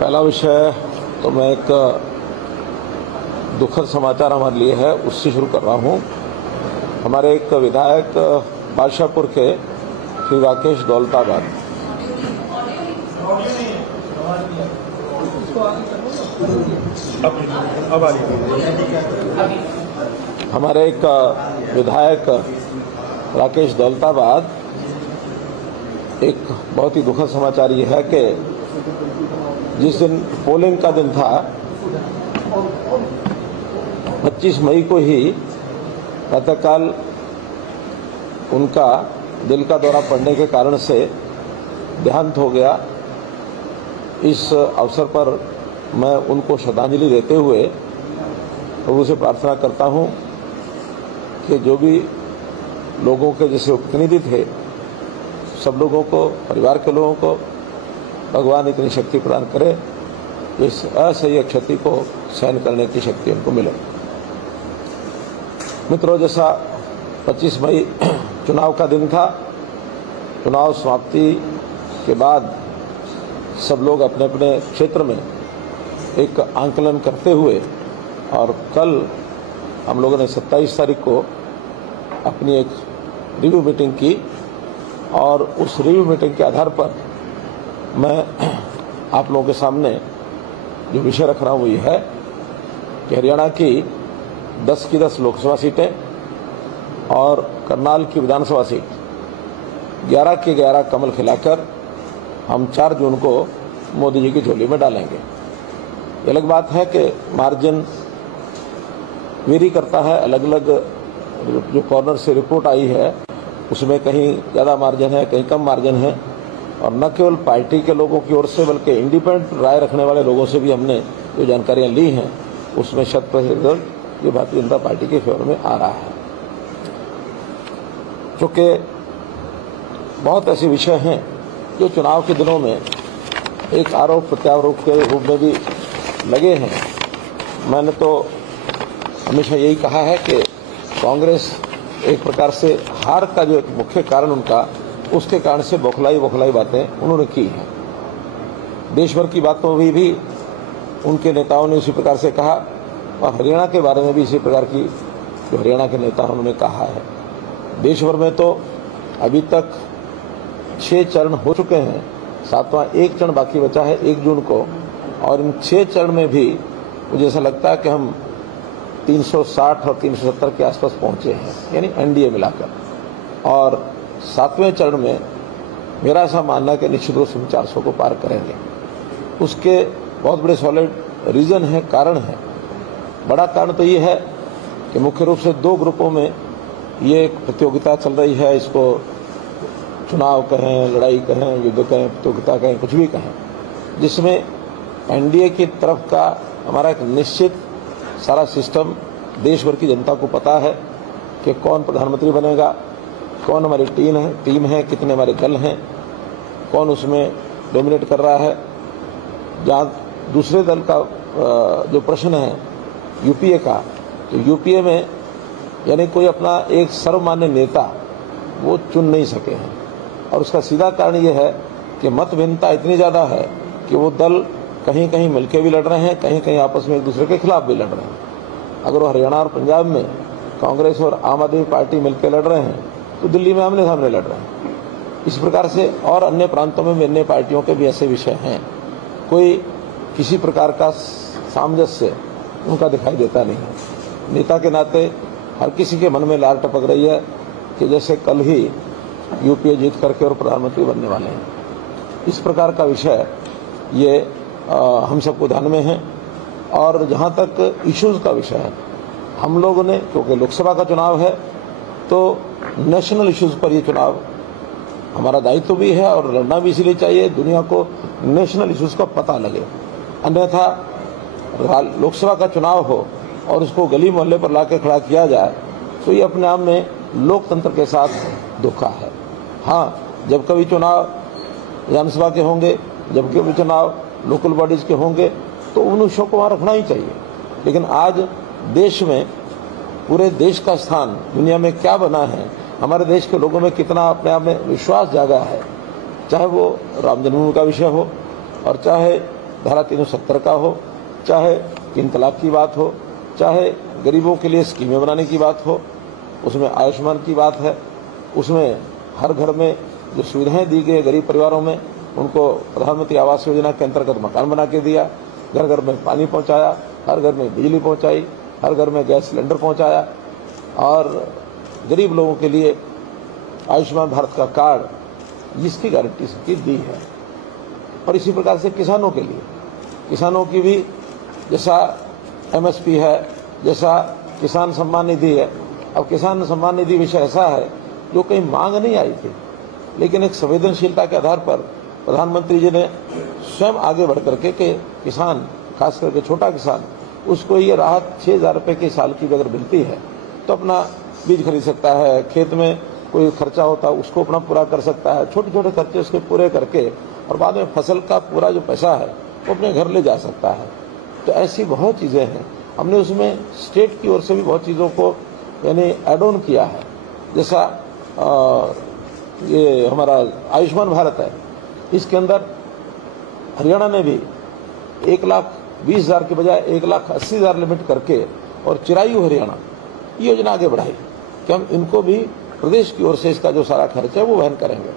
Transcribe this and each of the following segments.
पहला विषय तो मैं एक दुखद समाचार हमारे लिए है उससे शुरू कर रहा हूं। हमारे एक विधायक बादशाहपुर के श्री राकेश दौलताबाद हमारे एक विधायक राकेश दौलताबाद एक बहुत ही दुखद समाचार ये है कि जिस दिन पोलिंग का दिन था 25 मई को ही प्रातःकाल उनका दिल का दौरा पड़ने के कारण से देहांत हो गया। इस अवसर पर मैं उनको श्रद्धांजलि देते हुए प्रभु से प्रार्थना करता हूं कि जो भी लोगों के जैसे प्रतिनिधि थे सब लोगों को, परिवार के लोगों को भगवान इतनी शक्ति प्रदान करे, इस असह्य क्षति को सहन करने की शक्ति उनको मिले। मित्रों, जैसा 25 मई चुनाव का दिन था, चुनाव समाप्ति के बाद सब लोग अपने अपने क्षेत्र में एक आंकलन करते हुए और कल हम लोगों ने 27 तारीख को अपनी एक रिव्यू मीटिंग की और उस रिव्यू मीटिंग के आधार पर मैं आप लोगों के सामने जो विषय रख रहा हूं वो ये है कि हरियाणा की 10 की 10 लोकसभा सीटें और करनाल की विधानसभा सीट 11 की 11 कमल खिलाकर हम 4 जून को मोदी जी की झोली में डालेंगे। ये अलग बात है कि मार्जिन वेरी करता है, अलग अलग जो कॉर्नर से रिपोर्ट आई है उसमें कहीं ज़्यादा मार्जिन है, कहीं कम मार्जिन है। और न केवल पार्टी के लोगों की ओर से बल्कि इंडिपेंडेंट राय रखने वाले लोगों से भी हमने जो जानकारियां ली हैं उसमें 100% रिजल्ट ये भारतीय जनता पार्टी के फेवर में आ रहा है। चूँकि बहुत ऐसे विषय हैं जो चुनाव के दिनों में एक आरोप प्रत्यारोप के रूप में भी लगे हैं। मैंने तो हमेशा यही कहा है कि कांग्रेस एक प्रकार से हार का जो एक मुख्य कारण उनका, उसके कारण से बौखलाई बातें उन्होंने की हैं। देश भर की बातों में भी उनके नेताओं ने उसी प्रकार से कहा और हरियाणा के बारे में भी इसी प्रकार की जो हरियाणा के नेता उन्होंने कहा है। देश भर में तो अभी तक 6 चरण हो चुके हैं, 7वां एक चरण बाकी बचा है 1 जून को, और इन 6 चरण में भी मुझे ऐसा लगता है कि हम 360 और 370 के आसपास पहुंचे हैं, यानी एनडीए मिलाकर। और 7वें चरण में मेरा ऐसा मानना है कि निश्चित रूप से 400 को पार करेंगे। उसके बहुत बड़े सॉलिड रीजन है, कारण है। बड़ा कारण तो ये है कि मुख्य रूप से 2 ग्रुपों में ये प्रतियोगिता चल रही है। इसको चुनाव कहें, लड़ाई कहें, युद्ध कहें, प्रतियोगिता कहें, कुछ भी कहें, जिसमें एनडीए की तरफ का हमारा एक निश्चित सारा सिस्टम देश भर की जनता को पता है कि कौन प्रधानमंत्री बनेगा, कौन हमारी टीम है, कितने हमारे दल हैं, कौन उसमें डोमिनेट कर रहा है। जहाँ दूसरे दल का जो प्रश्न है यूपीए का, तो यूपीए में यानी कोई अपना एक सर्वमान्य नेता वो चुन नहीं सके हैं। और उसका सीधा कारण ये है कि मत भिन्नता इतनी ज़्यादा है कि वो दल कहीं कहीं मिलके भी लड़ रहे हैं, कहीं कहीं आपस में एक दूसरे के खिलाफ भी लड़ रहे हैं। अगर वो हरियाणा और पंजाब में कांग्रेस और आम आदमी पार्टी मिलकर लड़ रहे हैं तो दिल्ली में आमने सामने लड़ रहे हैं। इस प्रकार से और अन्य प्रांतों में अन्य पार्टियों के भी ऐसे विषय हैं। कोई किसी प्रकार का सामंजस्य उनका दिखाई देता नहीं है। नेता के नाते हर किसी के मन में लार टपक रही है कि जैसे कल ही यूपीए जीत करके और प्रधानमंत्री बनने वाले हैं। इस प्रकार का विषय ये हम सबको ध्यान में है। और जहाँ तक इश्यूज का विषय है, हम लोगों ने, क्योंकि लोकसभा का चुनाव है तो नेशनल इश्यूज पर ये चुनाव हमारा दायित्व भी है और लड़ना भी इसलिए चाहिए दुनिया को नेशनल इश्यूज का पता लगे। अन्यथा लोकसभा का चुनाव हो और उसको गली मोहल्ले पर लाके खड़ा किया जाए तो ये अपने आप में लोकतंत्र के साथ धोखा है। हाँ, जब कभी चुनाव विधानसभा के होंगे, जब कभी चुनाव लोकल बॉडीज के होंगे तो उन विषयों को वहाँ रखना ही चाहिए। लेकिन आज देश में, पूरे देश का स्थान दुनिया में क्या बना है, हमारे देश के लोगों में कितना अपने आप में विश्वास जागा है, चाहे वो राम जन्मभूमि का विषय हो और चाहे धारा 370 का हो, चाहे 3 तलाक की बात हो, चाहे गरीबों के लिए स्कीमें बनाने की बात हो, उसमें आयुष्मान की बात है, उसमें हर घर में जो सुविधाएं दी गई गरीब परिवारों में, उनको प्रधानमंत्री आवास योजना के अंतर्गत मकान बना के दिया, घर घर में पानी पहुंचाया, हर घर में बिजली पहुंचाई, हर घर में गैस सिलेंडर पहुंचाया, और गरीब लोगों के लिए आयुष्मान भारत का कार्ड जिसकी गारंटी सबकी दी है। और इसी प्रकार से किसानों के लिए, किसानों की भी जैसा MSP है, जैसा किसान सम्मान निधि है। अब किसान सम्मान निधि विषय ऐसा है जो कहीं मांग नहीं आई थी, लेकिन एक संवेदनशीलता के आधार पर प्रधानमंत्री जी ने स्वयं आगे बढ़ करके कि किसान, खास करके छोटा किसान, उसको ये राहत 6,000 रुपये के साल की अगर मिलती है तो अपना बीज खरीद सकता है, खेत में कोई खर्चा होता है उसको अपना पूरा कर सकता है, छोटे छोटे खर्चे उसके पूरे करके, और बाद में फसल का पूरा जो पैसा है वो अपने घर ले जा सकता है। तो ऐसी बहुत चीज़ें हैं। हमने उसमें स्टेट की ओर से भी बहुत चीज़ों को यानी एड ऑन किया है। जैसा ये हमारा आयुष्मान भारत है, इसके अंदर हरियाणा ने भी 1,20,000 के बजाय 1,80,000 लिमिट करके और चिरायु हरियाणा ये योजना आगे बढ़ाई कि हम इनको भी प्रदेश की ओर से इसका जो सारा खर्च है वो वहन करेंगे।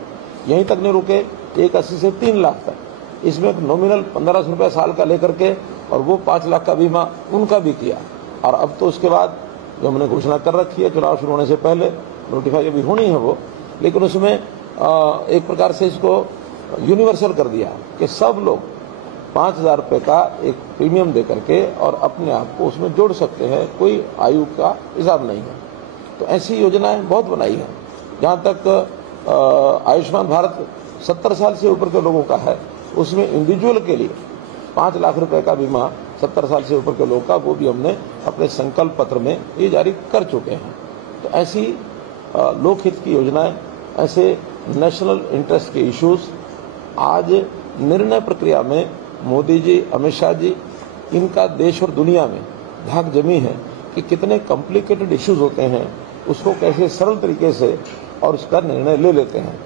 यहीं तक नहीं रुके, 1,80,000 से 3 लाख तक इसमें एक नॉमिनल 1,500 रुपये साल का लेकर के, और वो 5 लाख का बीमा उनका भी किया। और अब तो उसके बाद जो हमने घोषणा कर रखी है चुनाव शुरू होने से पहले, नोटिफाई अभी होनी है वो, लेकिन उसमें एक प्रकार से इसको यूनिवर्सल कर दिया कि सब लोग 5,000 रुपये का एक प्रीमियम दे करके और अपने आप को उसमें जोड़ सकते हैं, कोई आयु का हिसाब नहीं है। तो ऐसी योजनाएं बहुत बनाई हैं। जहाँ तक आयुष्मान भारत 70 साल से ऊपर के लोगों का है, उसमें इंडिविजुअल के लिए 5 लाख रुपए का बीमा 70 साल से ऊपर के लोगों का, वो भी हमने अपने संकल्प पत्र में ये जारी कर चुके हैं। तो ऐसी लोकहित की योजनाएं, ऐसे नेशनल इंटरेस्ट के इश्यूज आज निर्णय प्रक्रिया में मोदी जी, अमित शाह जी, इनका देश और दुनिया में धाक जमी है कि कितने कॉम्प्लिकेटेड इश्यूज होते हैं, उसको कैसे सरल तरीके से और उसका निर्णय ले लेते हैं।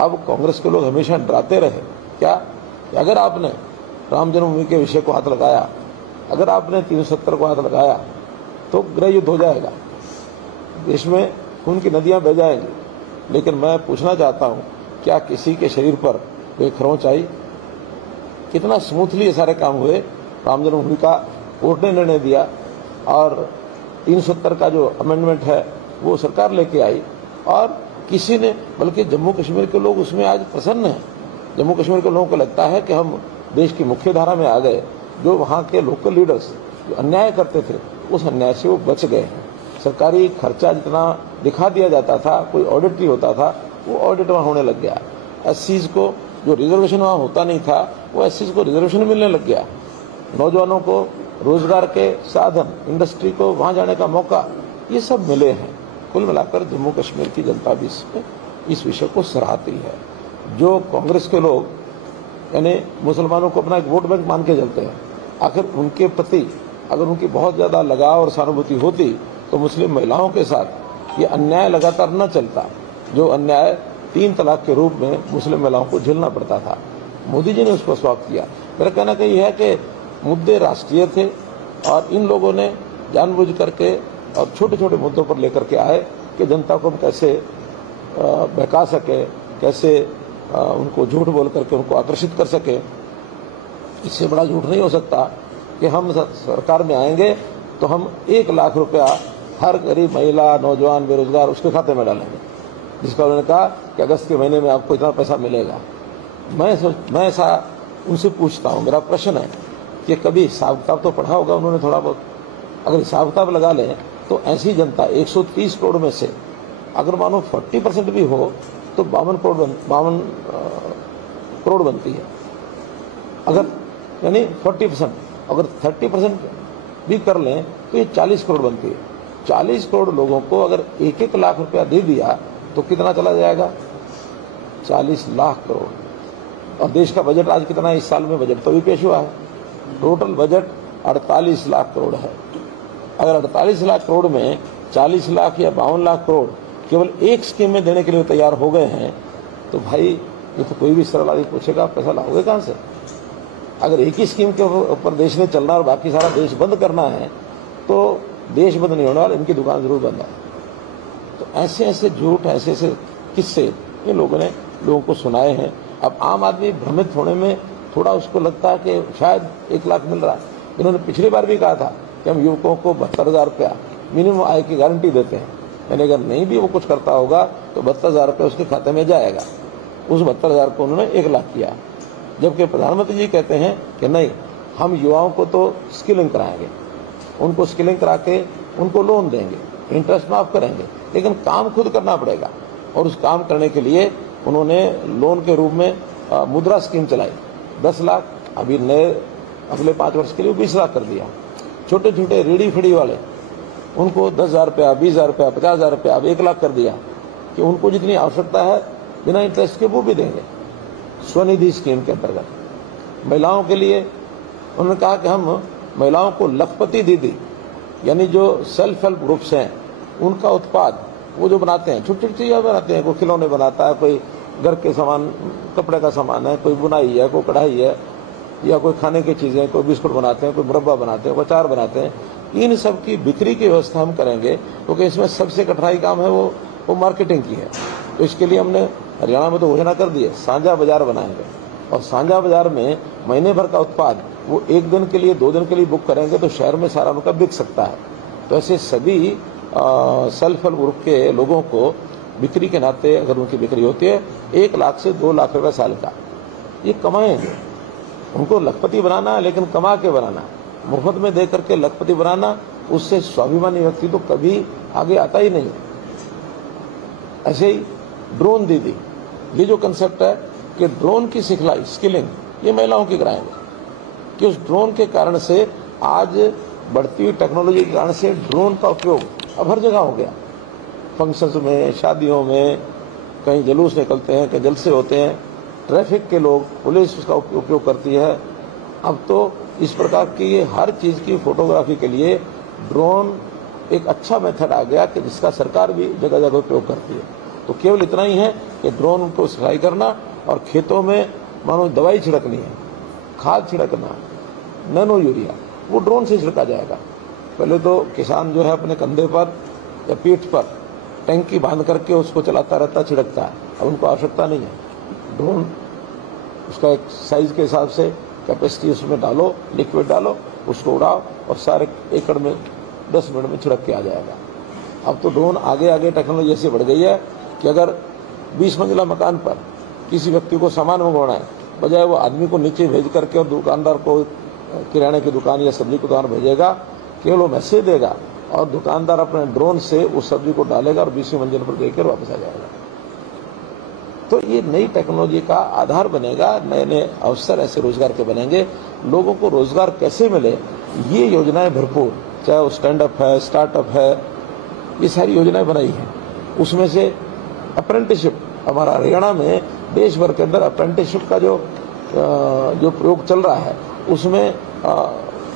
अब कांग्रेस के लोग हमेशा डराते रहे क्या कि अगर आपने राम जन्मभूमि के विषय को हाथ लगाया, अगर आपने 370 को हाथ लगाया तो गृह युद्ध हो जाएगा, देश में खून की नदियां बह जाएंगी। लेकिन मैं पूछना चाहता हूं, क्या किसी के शरीर पर कोई खरोंच आई? कितना स्मूथली ये सारे काम हुए। राम जन्मभूमि का कोर्ट ने निर्णय दिया और 370 का जो अमेंडमेंट है वो सरकार लेके आई, और किसी ने, बल्कि जम्मू कश्मीर के लोग उसमें आज प्रसन्न हैं। जम्मू कश्मीर के लोगों को लगता है कि हम देश की मुख्य धारा में आ गए। जो वहाँ के लोकल लीडर्स जो अन्याय करते थे, उस अन्याय से वो बच गए हैं। सरकारी खर्चा जितना दिखा दिया जाता था, कोई ऑडिट नहीं होता था, वो ऑडिट वहाँ होने लग गया। SCs को जो रिजर्वेशन वहाँ होता नहीं था, वो SCs को रिजर्वेशन मिलने लग गया। नौजवानों को रोजगार के साधन, इंडस्ट्री को वहाँ जाने का मौका, ये सब मिले हैं। कुल मिलाकर जम्मू कश्मीर की जनता भी इस विषय को सराहती है। जो कांग्रेस के लोग यानी मुसलमानों को अपना एक वोट बैंक मान के चलते हैं, आखिर उनके प्रति अगर उनकी बहुत ज़्यादा लगाव और सहानुभूति होती तो मुस्लिम महिलाओं के साथ ये अन्याय लगातार न चलता, जो अन्याय 3 तलाक के रूप में मुस्लिम महिलाओं को झेलना पड़ता था। मोदी जी ने उसको समाप्त किया। मेरा कहना कही है कि मुद्दे राष्ट्रीय थे और इन लोगों ने जानबूझ करके और छोटे छोटे मुद्दों पर लेकर के आए कि जनता को हम कैसे बहका सके, कैसे उनको झूठ बोल करके उनको आकर्षित कर सके। इससे बड़ा झूठ नहीं हो सकता कि हम सरकार में आएंगे तो हम 1 लाख रुपया हर गरीब महिला, नौजवान, बेरोजगार उसके खाते में डालेंगे, जिसका उन्होंने कहा कि अगस्त के महीने में आपको इतना पैसा मिलेगा। मैं ऐसा उनसे पूछता हूँ, मेरा प्रश्न है कि कभी हिसाब किताब तो पढ़ा होगा उन्होंने थोड़ा बहुत। अगर हिसाब किताब लगा लें तो ऐसी जनता 130 करोड़ में से अगर मानो 40% भी हो तो 52 करोड़ बनती है। अगर यानी 40%, अगर 30% भी कर लें तो ये 40 करोड़ बनती है। 40 करोड़ लोगों को अगर 1-1 लाख रुपया दे दिया तो कितना चला जाएगा? 40 लाख करोड़। और देश का बजट आज कितना है? इस साल में बजट तो भी पेश हुआ है। टोटल बजट 48 लाख करोड़ है। अगर 48 लाख करोड़ में 40 लाख या 52 लाख करोड़ केवल एक स्कीम में देने के लिए तैयार हो गए हैं, तो भाई ये तो कोई भी सरल आदमी पूछेगा पैसा लाओगे कहां से? अगर एक ही स्कीम के ऊपर देश ने चलना और बाकी सारा देश बंद करना है तो देश बंद नहीं होने वाला, इनकी दुकान जरूर बंद है। तो ऐसे ऐसे झूठ, ऐसे ऐसे किस्से ये लोगों ने लोगों को सुनाए हैं। अब आम आदमी भ्रमित होने में थोड़ा उसको लगता है कि शायद 1 लाख मिल रहा है। इन्होंने पिछली बार भी कहा था कि हम युवकों को 72,000 रुपया मिनिमम आय की गारंटी देते हैं, यानी अगर नहीं भी वो कुछ करता होगा तो 72,000 रुपये उसके खाते में जाएगा। उस 72,000 को उन्होंने 1 लाख किया, जबकि प्रधानमंत्री जी कहते हैं कि नहीं, हम युवाओं को तो स्किलिंग कराएंगे, उनको स्किलिंग करा के उनको लोन देंगे, इंटरेस्ट माफ करेंगे, लेकिन काम खुद करना पड़ेगा। और उस काम करने के लिए उन्होंने लोन के रूप में मुद्रा स्कीम चलाई, 10 लाख, अभी नए अगले 5 वर्ष के लिए 20 लाख कर दिया। छोटे छोटे रेडी फेडी वाले उनको 10,000 रुपया, 20,000 रुपया, 50,000 रुपया, अब 1 लाख कर दिया कि उनको जितनी आवश्यकता है बिना इंटरेस्ट के वो भी देंगे। स्वनिधि स्कीम के अंतर्गत महिलाओं के लिए उन्होंने कहा कि हम महिलाओं को लखपति दीदी, यानी जो सेल्फ हेल्प ग्रुप्स हैं, उनका उत्पाद वो जो बनाते हैं, छोटी छोटी चीजें बनाते हैं, कोई खिलौने बनाता है, कोई घर के सामान, कपड़े का सामान है, कोई बुनाई है, कोई कढ़ाई है, या कोई खाने की चीजें, कोई बिस्कुट बनाते हैं, कोई मुरब्बा बनाते हैं, कोई अचार बनाते हैं, इन सब की बिक्री की व्यवस्था हम करेंगे, क्योंकि इसमें सबसे कठिनाई काम है वो मार्केटिंग की है। तो इसके लिए हमने हरियाणा में तो घोषणा कर दी है, साझा बाजार बनाएंगे, और साझा बाजार में महीने भर का उत्पाद वो 1 दिन के लिए, 2 दिन के लिए बुक करेंगे तो शहर में सारा उनका बिक सकता है। तो ऐसे सभी सेल्फ हेल्प ग्रुप के लोगों को बिक्री के नाते, अगर उनकी बिक्री होती है 1 लाख से 2 लाख रुपए साल का, ये कमाएंगे। उनको लखपति बनाना है, लेकिन कमा के बनाना, मुफ्त में दे करके लखपति बनाना, उससे स्वाभिमानी व्यक्ति तो कभी आगे आता ही नहीं। ऐसे ही ड्रोन दीदी, ये जो कंसेप्ट है कि ड्रोन की सिखलाई, स्किलिंग, ये महिलाओं की कराएंगे, कि उस ड्रोन के कारण से, आज बढ़ती हुई टेक्नोलॉजी के कारण से ड्रोन का उपयोग अब हर जगह हो गया। फंक्शंस में, शादियों में, कहीं जुलूस निकलते हैं, कहीं जलसे होते हैं, ट्रैफिक के लोग, पुलिस उसका उपयोग करती है। अब तो इस प्रकार की हर चीज़ की फोटोग्राफी के लिए ड्रोन एक अच्छा मेथड आ गया कि जिसका सरकार भी जगह जगह उपयोग करती है। तो केवल इतना ही है कि ड्रोन को सिलाई करना और खेतों में मानो दवाई छिड़कनी है, खाद छिड़कना, नैनो यूरिया, वो ड्रोन से छिड़का जाएगा। पहले तो किसान जो है अपने कंधे पर या पीठ पर टैंकी बांध करके उसको चलाता रहता, छिड़कता है। अब उनको आवश्यकता नहीं है, ड्रोन उसका एक साइज के हिसाब से कैपेसिटी उसमें डालो, लिक्विड डालो, उसको उड़ाओ और सारे एकड़ में 10 मिनट में छिड़क के आ जाएगा। अब तो ड्रोन आगे आगे टेक्नोलॉजी ऐसी बढ़ गई है कि अगर 20 मंजिला मकान पर किसी व्यक्ति को सामान मंगवाना है, बजाय वो आदमी को नीचे भेज करके और दुकानदार को किराने की दुकान या सब्जी की दुकान भेजेगा, केवल वो मैसेज देगा और दुकानदार अपने ड्रोन से उस सब्जी को डालेगा और 20वीं मंजिल पर देकर वापस आ जाएगा। तो ये नई टेक्नोलॉजी का आधार बनेगा, नए नए अवसर ऐसे रोजगार के बनेंगे। लोगों को रोजगार कैसे मिले, ये योजनाएं भरपूर, चाहे वो स्टैंड अप है, स्टार्टअप है, ये सारी योजनाएं बनाई हैं। उसमें से अप्रेंटिसशिप, हमारा हरियाणा में देश भर के अंदर अप्रेंटिसशिप का जो प्रयोग चल रहा है, उसमें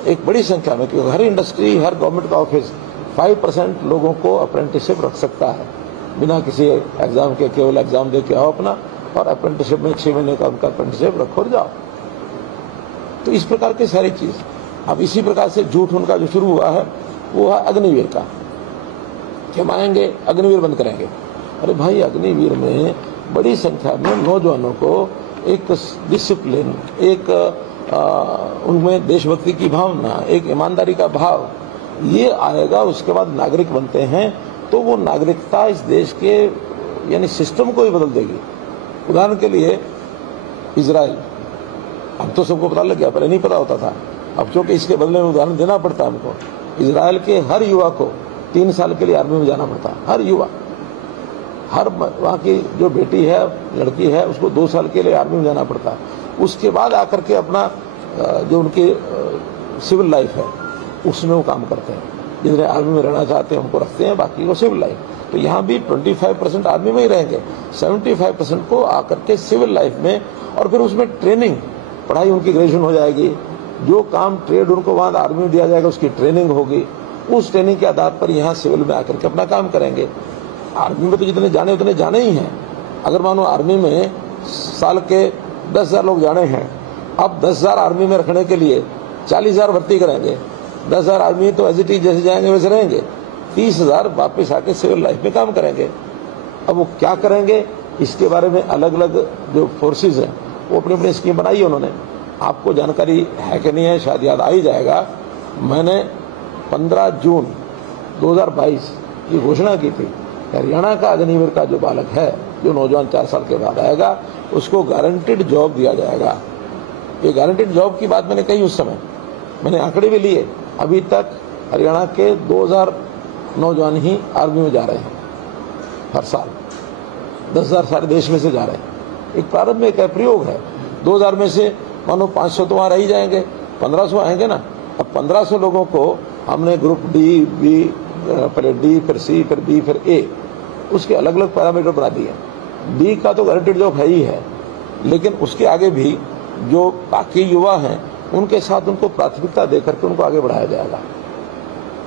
एक बड़ी संख्या में, क्योंकि हर इंडस्ट्री, हर गवर्नमेंट का ऑफिस 5% लोगों को अप्रेंटिसशिप रख सकता है बिना किसी एग्जाम के। केवल एग्जाम दे के आओ अपना, और अप्रेंटिसशिप में 6 महीने का उनका अप्रेंटिसशिप रखो और जाओ। तो इस प्रकार की सारी चीज। अब इसी प्रकार से झूठ उनका जो शुरू हुआ है वो है अग्निवीर का, कि हम आएंगे अग्निवीर बंद करेंगे। अरे भाई, अग्निवीर में बड़ी संख्या में नौजवानों को एक डिसिप्लिन, एक उनमें देशभक्ति की भावना, एक ईमानदारी का भाव, ये आएगा। उसके बाद नागरिक बनते हैं तो वो नागरिकता इस देश के यानी सिस्टम को ही बदल देगी। उदाहरण के लिए इजराइल, अब तो सबको पता लग गया, पहले नहीं पता होता था। अब क्योंकि इसके बदले में उदाहरण देना पड़ता है हमको। इजराइल के हर युवा को 3 साल के लिए आर्मी में जाना पड़ता है, हर युवा। हर वहाँ की जो बेटी है, लड़की है, उसको 2 साल के लिए आर्मी में जाना पड़ता है। उसके बाद आकर के अपना जो उनकी सिविल लाइफ है उसमें वो काम करते हैं। जिन्हें आर्मी में रहना चाहते हैं उनको रखते हैं, बाकी को सिविल लाइफ। तो यहाँ भी 25% आर्मी में ही रहेंगे, 75% को आकर के सिविल लाइफ में, और फिर उसमें ट्रेनिंग, पढ़ाई उनकी ग्रेजुएशन हो जाएगी। जो काम ट्रेड उनको वहाँ आर्मी में दिया जाएगा उसकी ट्रेनिंग होगी, उस ट्रेनिंग के आधार पर यहाँ सिविल में आकर के अपना काम करेंगे। आर्मी में तो जितने जाने उतने जाने ही हैं। अगर मानो आर्मी में साल के 10,000 लोग जाने हैं अब 10,000 आर्मी में रखने के लिए 40,000 भर्ती करेंगे। 10,000 आर्मी तो एज इट इज जैसे जाएंगे वैसे रहेंगे। 30,000 वापस आके सिविल लाइफ में काम करेंगे। अब वो क्या करेंगे, इसके बारे में अलग अलग जो फोर्सेज हैं वो अपनी अपनी स्कीम बनाई है उन्होंने। आपको जानकारी है कि नहीं है, शायद याद आ ही जाएगा। मैंने 15 जून 2022 की घोषणा की थी, हरियाणा का अग्निवीर का जो बालक है, जो नौजवान 4 साल के बाद आएगा, उसको गारंटीड जॉब दिया जाएगा। ये गारंटीड जॉब की बात मैंने कही उस समय, मैंने आंकड़े भी लिए। अभी तक हरियाणा के 2000 नौजवान ही आर्मी में जा रहे हैं हर साल। 10,000 सारे देश में से जा रहे हैं। एक प्रारंभ में एक प्रयोग है। 2000 में से मानो 500 तो वहां रह ही जाएंगे, 1500 आएंगे ना। अब 1500 लोगों को हमने ग्रुप डी, बी, फिर डी, फिर सी, फिर बी, फिर ए, उसके अलग अलग पैरामीटर बना दिए। डी का तो गारंटीड जॉब है ही है, लेकिन उसके आगे भी जो बाकी युवा हैं उनके साथ उनको प्राथमिकता देकर के उनको आगे बढ़ाया जाएगा।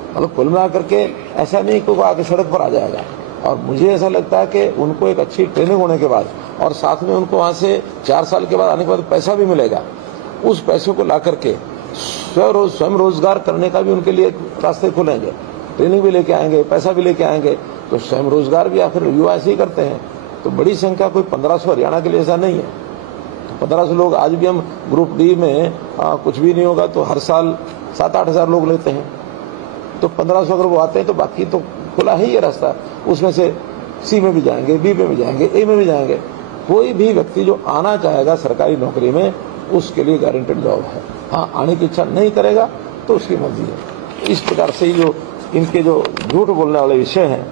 मतलब कुल मिला करके ऐसा नहीं कि वो आगे सड़क पर आ जाएगा। और मुझे ऐसा लगता है कि उनको एक अच्छी ट्रेनिंग होने के बाद और साथ में उनको वहां से 4 साल के बाद आने के बाद पैसा भी मिलेगा। उस पैसे को ला करके स्वयं रोजगार करने का भी उनके लिए रास्ते खुलेंगे। ट्रेनिंग भी लेके आएंगे, पैसा भी लेके आएंगे, तो स्वयं रोजगार भी आखिर युवा ऐसे ही करते हैं। तो बड़ी संख्या कोई 1500 हरियाणा के लिए ऐसा नहीं है। तो 1500 लोग आज भी हम ग्रुप डी में कुछ भी नहीं होगा तो हर साल 7-8 हजार लोग लेते हैं। तो 1500 अगर वो आते हैं तो बाकी तो खुला ही है रास्ता। उसमें से सी में भी जाएंगे, बी में भी जाएंगे, ए में भी जाएंगे। कोई भी व्यक्ति जो आना चाहेगा सरकारी नौकरी में, उसके लिए गारंटेड जॉब है। हाँ, आने की इच्छा नहीं करेगा तो उसकी मर्जी है। इस प्रकार से जो इनके जो झूठ बोलने वाले विषय हैं,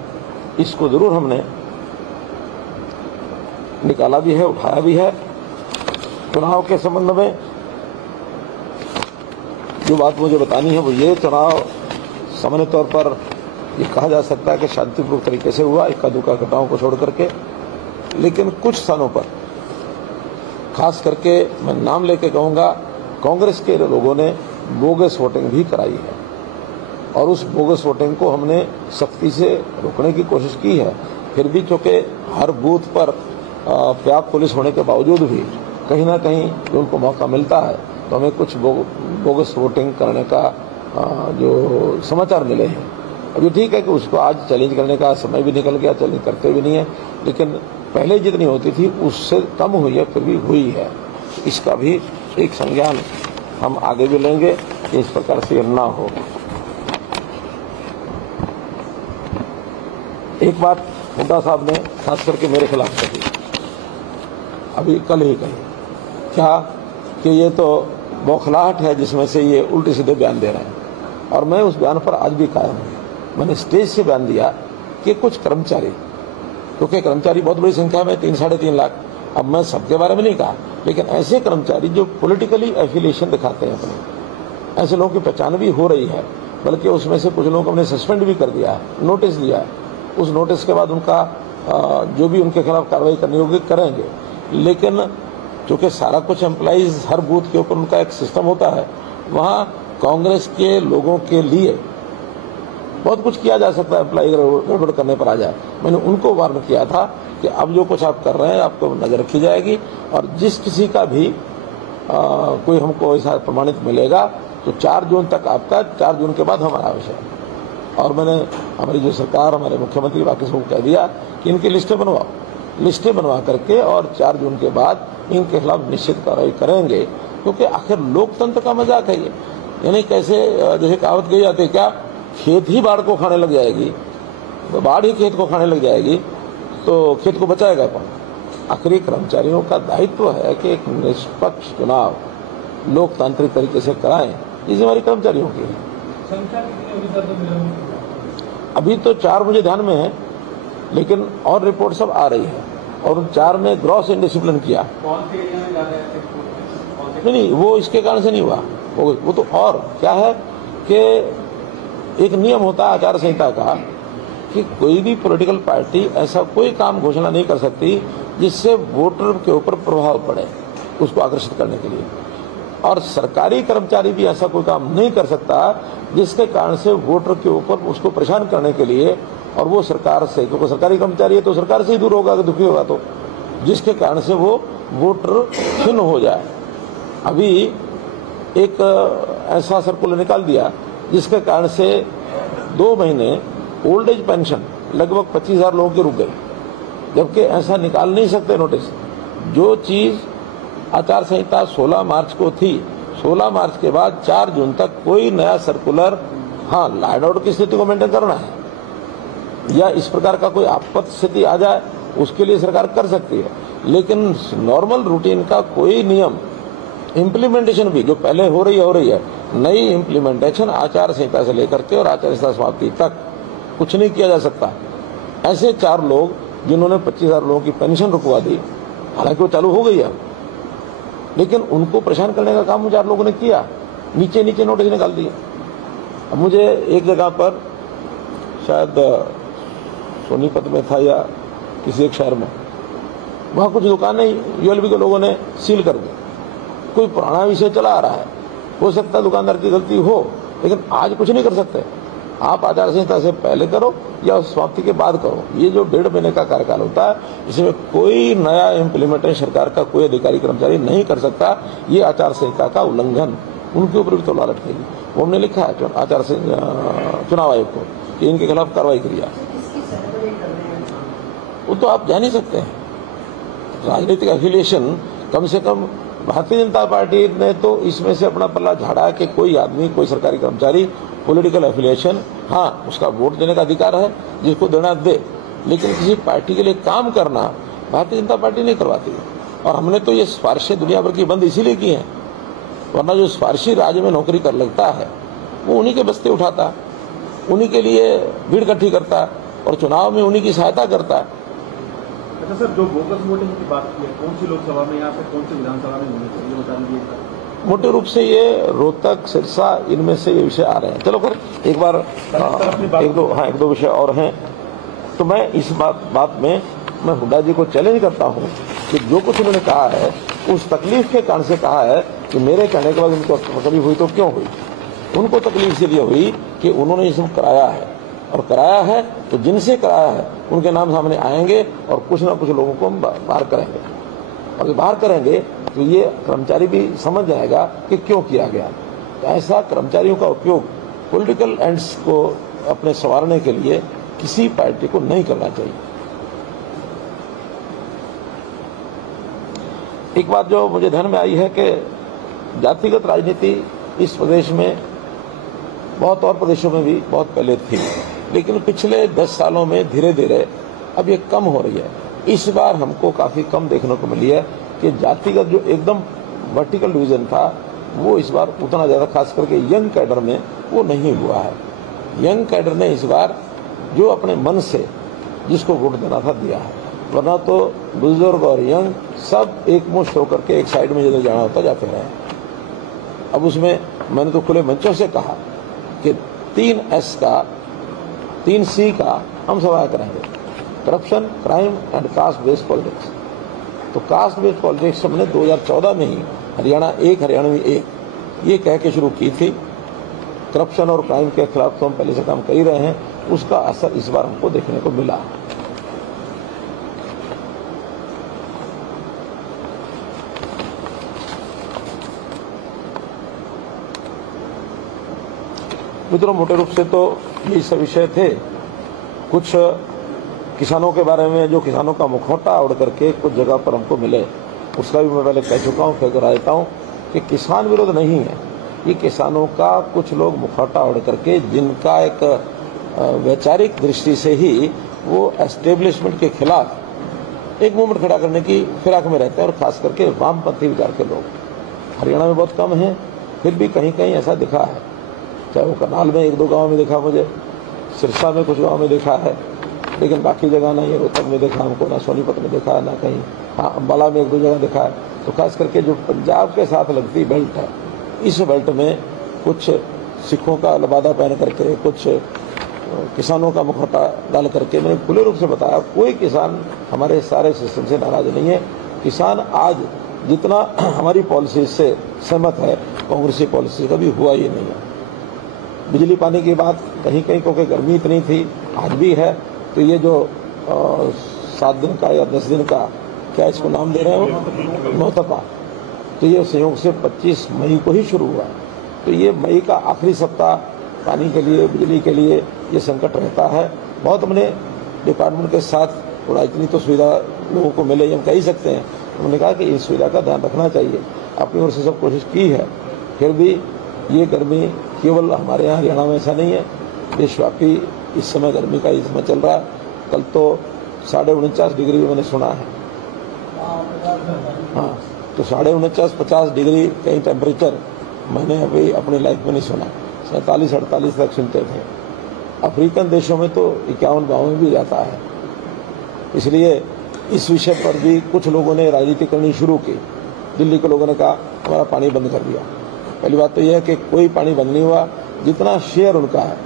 इसको जरूर हमने निकाला भी है, उठाया भी है। चुनाव के संबंध में जो बात मुझे बतानी है वो ये, चुनाव सामान्य तौर पर ये कहा जा सकता है कि शांतिपूर्ण तरीके से हुआ, इक्का दुक्का घटनाओं को छोड़ करके। लेकिन कुछ स्थानों पर, खास करके मैं नाम लेके कहूंगा, कांग्रेस के लोगों ने बोगस वोटिंग भी कराई है और उस बोगस वोटिंग को हमने सख्ती से रोकने की कोशिश की है। फिर भी चूंकि हर बूथ पर पर्याप्त पुलिस होने के बावजूद भी कहीं ना कहीं जो उनको मौका मिलता है तो हमें कुछ बोगस वोटिंग करने का जो समाचार मिले हैं। अभी ठीक है कि उसको आज चैलेंज करने का समय भी निकल गया, चैलेंज करते भी नहीं है, लेकिन पहले जितनी होती थी उससे कम हुई है, फिर भी हुई है। इसका भी एक संज्ञान हम आगे भी लेंगे कि इस प्रकार से ना हो। एक बात हुड्डा साहब ने खास करके मेरे खिलाफ कही, अभी कल ही कही, क्या कि ये तो बौखलाहट है जिसमें से ये उल्टे सीधे बयान दे रहे हैं। और मैं उस बयान पर आज भी कायम हूं। मैंने स्टेज से बयान दिया कि कुछ कर्मचारी, क्योंकि कर्मचारी बहुत बड़ी संख्या में 3-3.5 लाख, अब मैं सबके बारे में नहीं कहा, लेकिन ऐसे कर्मचारी जो पॉलिटिकली एफिलिएशन दिखाते हैं अपने, ऐसे लोगों की पहचान भी हो रही है। बल्कि उसमें से कुछ लोगों को हमने सस्पेंड भी कर दिया है, नोटिस दिया है। उस नोटिस के बाद उनका जो भी उनके खिलाफ कार्रवाई करनी होगी करेंगे। लेकिन चूंकि सारा कुछ एम्प्लॉइज हर बूथ के ऊपर उनका एक सिस्टम होता है, वहां कांग्रेस के लोगों के लिए बहुत कुछ किया जा सकता है। एम्प्लॉय गड़बड़ करने पर आ जाए, मैंने उनको वार्न किया था कि अब जो कुछ आप कर रहे हैं आपको नजर रखी जाएगी और जिस किसी का भी कोई हमको ऐसा प्रमाणित मिलेगा तो 4 जून तक आपका, 4 जून के बाद हमारा विषय। और मैंने हमारी जो सरकार, हमारे मुख्यमंत्री बाकी सबको कह दिया कि इनकी लिस्टें बनवाओ, लिस्टें बनवा करके और 4 जून के बाद इनके खिलाफ निश्चित कार्रवाई करेंगे। क्योंकि आखिर लोकतंत्र का मजाक है ये। यानी कैसे, जैसे कहावत कही जाती है, क्या खेत ही बाढ़ को खाने लग जाएगी, तो बाढ़ ही खेत को खाने लग जाएगी तो खेत को बचाएगा कौन? आखिरी कर्मचारियों का दायित्व है कि एक निष्पक्ष चुनाव लोकतांत्रिक तरीके से कराएं। ये जिम्मेदारी कर्मचारियों की है। अभी तो 4 मुझे ध्यान में है, लेकिन और रिपोर्ट सब आ रही है। और उन 4 में ग्रॉस इनडिसिप्लिन किया। नहीं, वो इसके कारण से नहीं हुआ। वो तो और क्या है कि एक नियम होता है आचार संहिता का कि कोई भी पॉलिटिकल पार्टी ऐसा कोई काम घोषणा नहीं कर सकती जिससे वोटर के ऊपर प्रभाव पड़े, उसको आकर्षित करने के लिए। और सरकारी कर्मचारी भी ऐसा कोई काम नहीं कर सकता जिसके कारण से वोटर के ऊपर उसको परेशान करने के लिए, और वो सरकार से, क्योंकि सरकारी कर्मचारी है तो सरकार से ही दूर होगा, दुखी होगा, तो जिसके कारण से वो वोटर खिन्न हो जाए। अभी एक ऐसा सर्कुलर निकाल दिया जिसके कारण से 2 महीने ओल्ड एज पेंशन लगभग 25,000 लोगों की रुक गई, जबकि ऐसा निकाल नहीं सकते नोटिस। जो चीज आचार संहिता 16 मार्च को थी, 16 मार्च के बाद 4 जून तक कोई नया सर्कुलर, हाँ लॉ एंड ऑर्डर की स्थिति को मेंटेन करना है या इस प्रकार का कोई आपात स्थिति आ जाए उसके लिए सरकार कर सकती है, लेकिन नॉर्मल रूटीन का कोई नियम इम्प्लीमेंटेशन भी जो पहले हो रही है, नई इम्प्लीमेंटेशन आचार संहिता से लेकर के और आचार संहिता समाप्ति तक कुछ नहीं किया जा सकता। ऐसे 4 लोग जिन्होंने 25,000 लोगों की पेंशन रुकवा दी, हालांकि वो चालू हो गई है, लेकिन उनको परेशान करने का काम 4 लोगों ने किया, नीचे नीचे नोटिस निकाल दिए। अब मुझे एक जगह पर शायद सोनीपत में था या किसी एक शहर में, वहां कुछ दुकानें यूएलबी के लोगों ने सील कर दी। कोई पुराना विषय चला आ रहा है, हो सकता है दुकानदार की गलती हो, लेकिन आज कुछ नहीं कर सकते। आप आचार संहिता से पहले करो या समाप्ति के बाद करो। ये जो 1.5 महीने का कार्यकाल होता है, इसमें कोई नया इम्प्लीमेंटेशन सरकार का कोई अधिकारी कर्मचारी नहीं कर सकता। ये आचार संहिता का उल्लंघन, उनके ऊपर भी तो लालच लटकेगी। वो हमने लिखा है आचार चुनाव आयोग को कि इनके खिलाफ कार्रवाई करिए। वो तो आप जान ही सकते हैं, राजनीतिक एफिलिएशन, कम से कम भारतीय जनता पार्टी ने तो इसमें से अपना पल्ला झाड़ा कि कोई आदमी, कोई सरकारी कर्मचारी पॉलिटिकल एफिलिएशन, हाँ उसका वोट देने का अधिकार है, जिसको देना दे, लेकिन किसी पार्टी के लिए काम करना भारतीय जनता पार्टी नहीं करवाती है। और हमने तो ये सिफारिशें दुनिया भर की बंद इसीलिए की हैं, वरना जो सिफारिशी राज्य में नौकरी कर लगता है वो उन्हीं के बस्ते उठाता, उन्हीं के लिए भीड़ इकट्ठी करता और चुनाव में उन्हीं की सहायता करता है। अच्छा सर, जो बोगस वोटिंग की बात की है, कौन सी लोकसभा में या फिर कौन सी विधानसभा में होनी चाहिए, बता दीजिए। मोटे रूप से ये रोहतक, सिरसा, इनमें से ये विषय आ रहे हैं। चलो फिर एक बार एक दो विषय और हैं। तो मैं इस बात में मैं हुड्डा जी को चैलेंज करता हूं कि जो कुछ उन्होंने कहा है उस तकलीफ के कारण से कहा है कि मेरे कहने के बाद उनको तकलीफ हुई तो क्यों हुई। उनको तकलीफ इसलिए हुई कि उन्होंने इसमें कराया है, और कराया है तो जिनसे कराया है उनके नाम सामने आएंगे और कुछ ना कुछ लोगों को हम बाहर करेंगे, और बाहर करेंगे तो ये कर्मचारी भी समझ जाएगा कि क्यों किया गया। ऐसा कर्मचारियों का उपयोग पॉलिटिकल एंड्स को अपने संवारने के लिए किसी पार्टी को नहीं करना चाहिए। एक बात जो मुझे ध्यान में आई है कि जातिगत राजनीति इस प्रदेश में बहुत और प्रदेशों में भी बहुत पहले थी, लेकिन पिछले 10 सालों में धीरे धीरे अब ये कम हो रही है। इस बार हमको काफी कम देखने को मिली है कि जातिगत जो एकदम वर्टिकल डिवीजन था वो इस बार उतना ज्यादा, खास करके यंग कैडर में वो नहीं हुआ है। यंग कैडर ने इस बार जो अपने मन से जिसको वोट देना था दिया है, वरना तो बुजुर्ग और यंग सब एक मुश्त होकर के एक साइड में जिधर जाना होता जाते रहे। अब उसमें मैंने तो खुले मंचों से कहा कि 3S का 3C का हम सवाल करेंगे, corruption, crime and caste based politics. तो कास्ट बेस्ड पॉलिटिक्स हमने 2014 में ही हरियाणा 1 हरियाणवी 1 ये कह के शुरू की थी। करप्शन और क्राइम के खिलाफ तो हम पहले से काम कर ही रहे हैं, उसका असर इस बार हमको देखने को मिला। मित्रों, मोटे रूप से तो यही सब विषय थे। कुछ किसानों के बारे में, जो किसानों का मुखौटा उड़ करके कुछ जगह पर हमको मिले, उसका भी मैं पहले कह चुका हूँ, फिर दोहरा देता हूँ कि किसान विरोध नहीं है। ये किसानों का कुछ लोग मुखौटा उड़ करके, जिनका एक वैचारिक दृष्टि से ही वो एस्टेब्लिशमेंट के खिलाफ एक मूवमेंट खड़ा करने की फिराक में रहते हैं, और खास करके वामपंथी विचार के लोग। हरियाणा में बहुत कम है, फिर भी कहीं कहीं ऐसा दिखा है, चाहे वो करनाल में 1-2 गाँव में देखा, मुझे सिरसा में कुछ गाँव में देखा है, लेकिन बाकी जगह नहीं है। रोहतक में देखा हमको, ना सोनीपत में देखा, ना कहीं, हाँ अम्बाला में 1-2 जगह देखा है। तो खास करके जो पंजाब के साथ लगती बेल्ट है, इस बेल्ट में कुछ सिखों का लबादा पहन करके, कुछ किसानों का मुखौटा डाल करके, मैंने खुले रूप से बताया, कोई किसान हमारे सारे सिस्टम से नाराज नहीं है। किसान आज जितना हमारी पॉलिसी से सहमत है, कांग्रेसी पॉलिसी कभी हुआ ही नहीं है। बिजली पानी की बात कहीं कहीं, क्योंकि गर्मी इतनी थी, आज भी है, तो ये जो 7 दिन का या 10 दिन का, क्या इसको नाम दे रहे हो, नौतपा, तो ये संयोग से 25 मई को ही शुरू हुआ। तो ये मई का आखिरी सप्ताह पानी के लिए, बिजली के लिए ये संकट रहता है। बहुत हमने डिपार्टमेंट के साथ थोड़ा इतनी तो सुविधा लोगों को मिले, हम कह ही सकते हैं। उन्होंने कहा कि इस सुविधा का ध्यान रखना चाहिए, अपनी ओर से सब कोशिश की है। फिर भी ये गर्मी केवल हमारे यहाँ हरियाणा में ऐसा नहीं है, देशव्यापी इस समय गर्मी का इस समय चल रहा है। कल तो 49.5 डिग्री मैंने सुना है। हाँ, तो 49.5-50 डिग्री कहीं टेम्परेचर मैंने अभी अपनी लाइफ में नहीं सुना। 47-48 तक सुनते थे। अफ्रीकन देशों में तो 51-52 भी जाता है। इसलिए इस विषय पर भी कुछ लोगों ने राजनीति करनी शुरू की। दिल्ली के लोगों ने कहा हमारा पानी बंद कर दिया। पहली बात तो यह है कि कोई पानी बंद नहीं हुआ, जितना शेयर उनका है,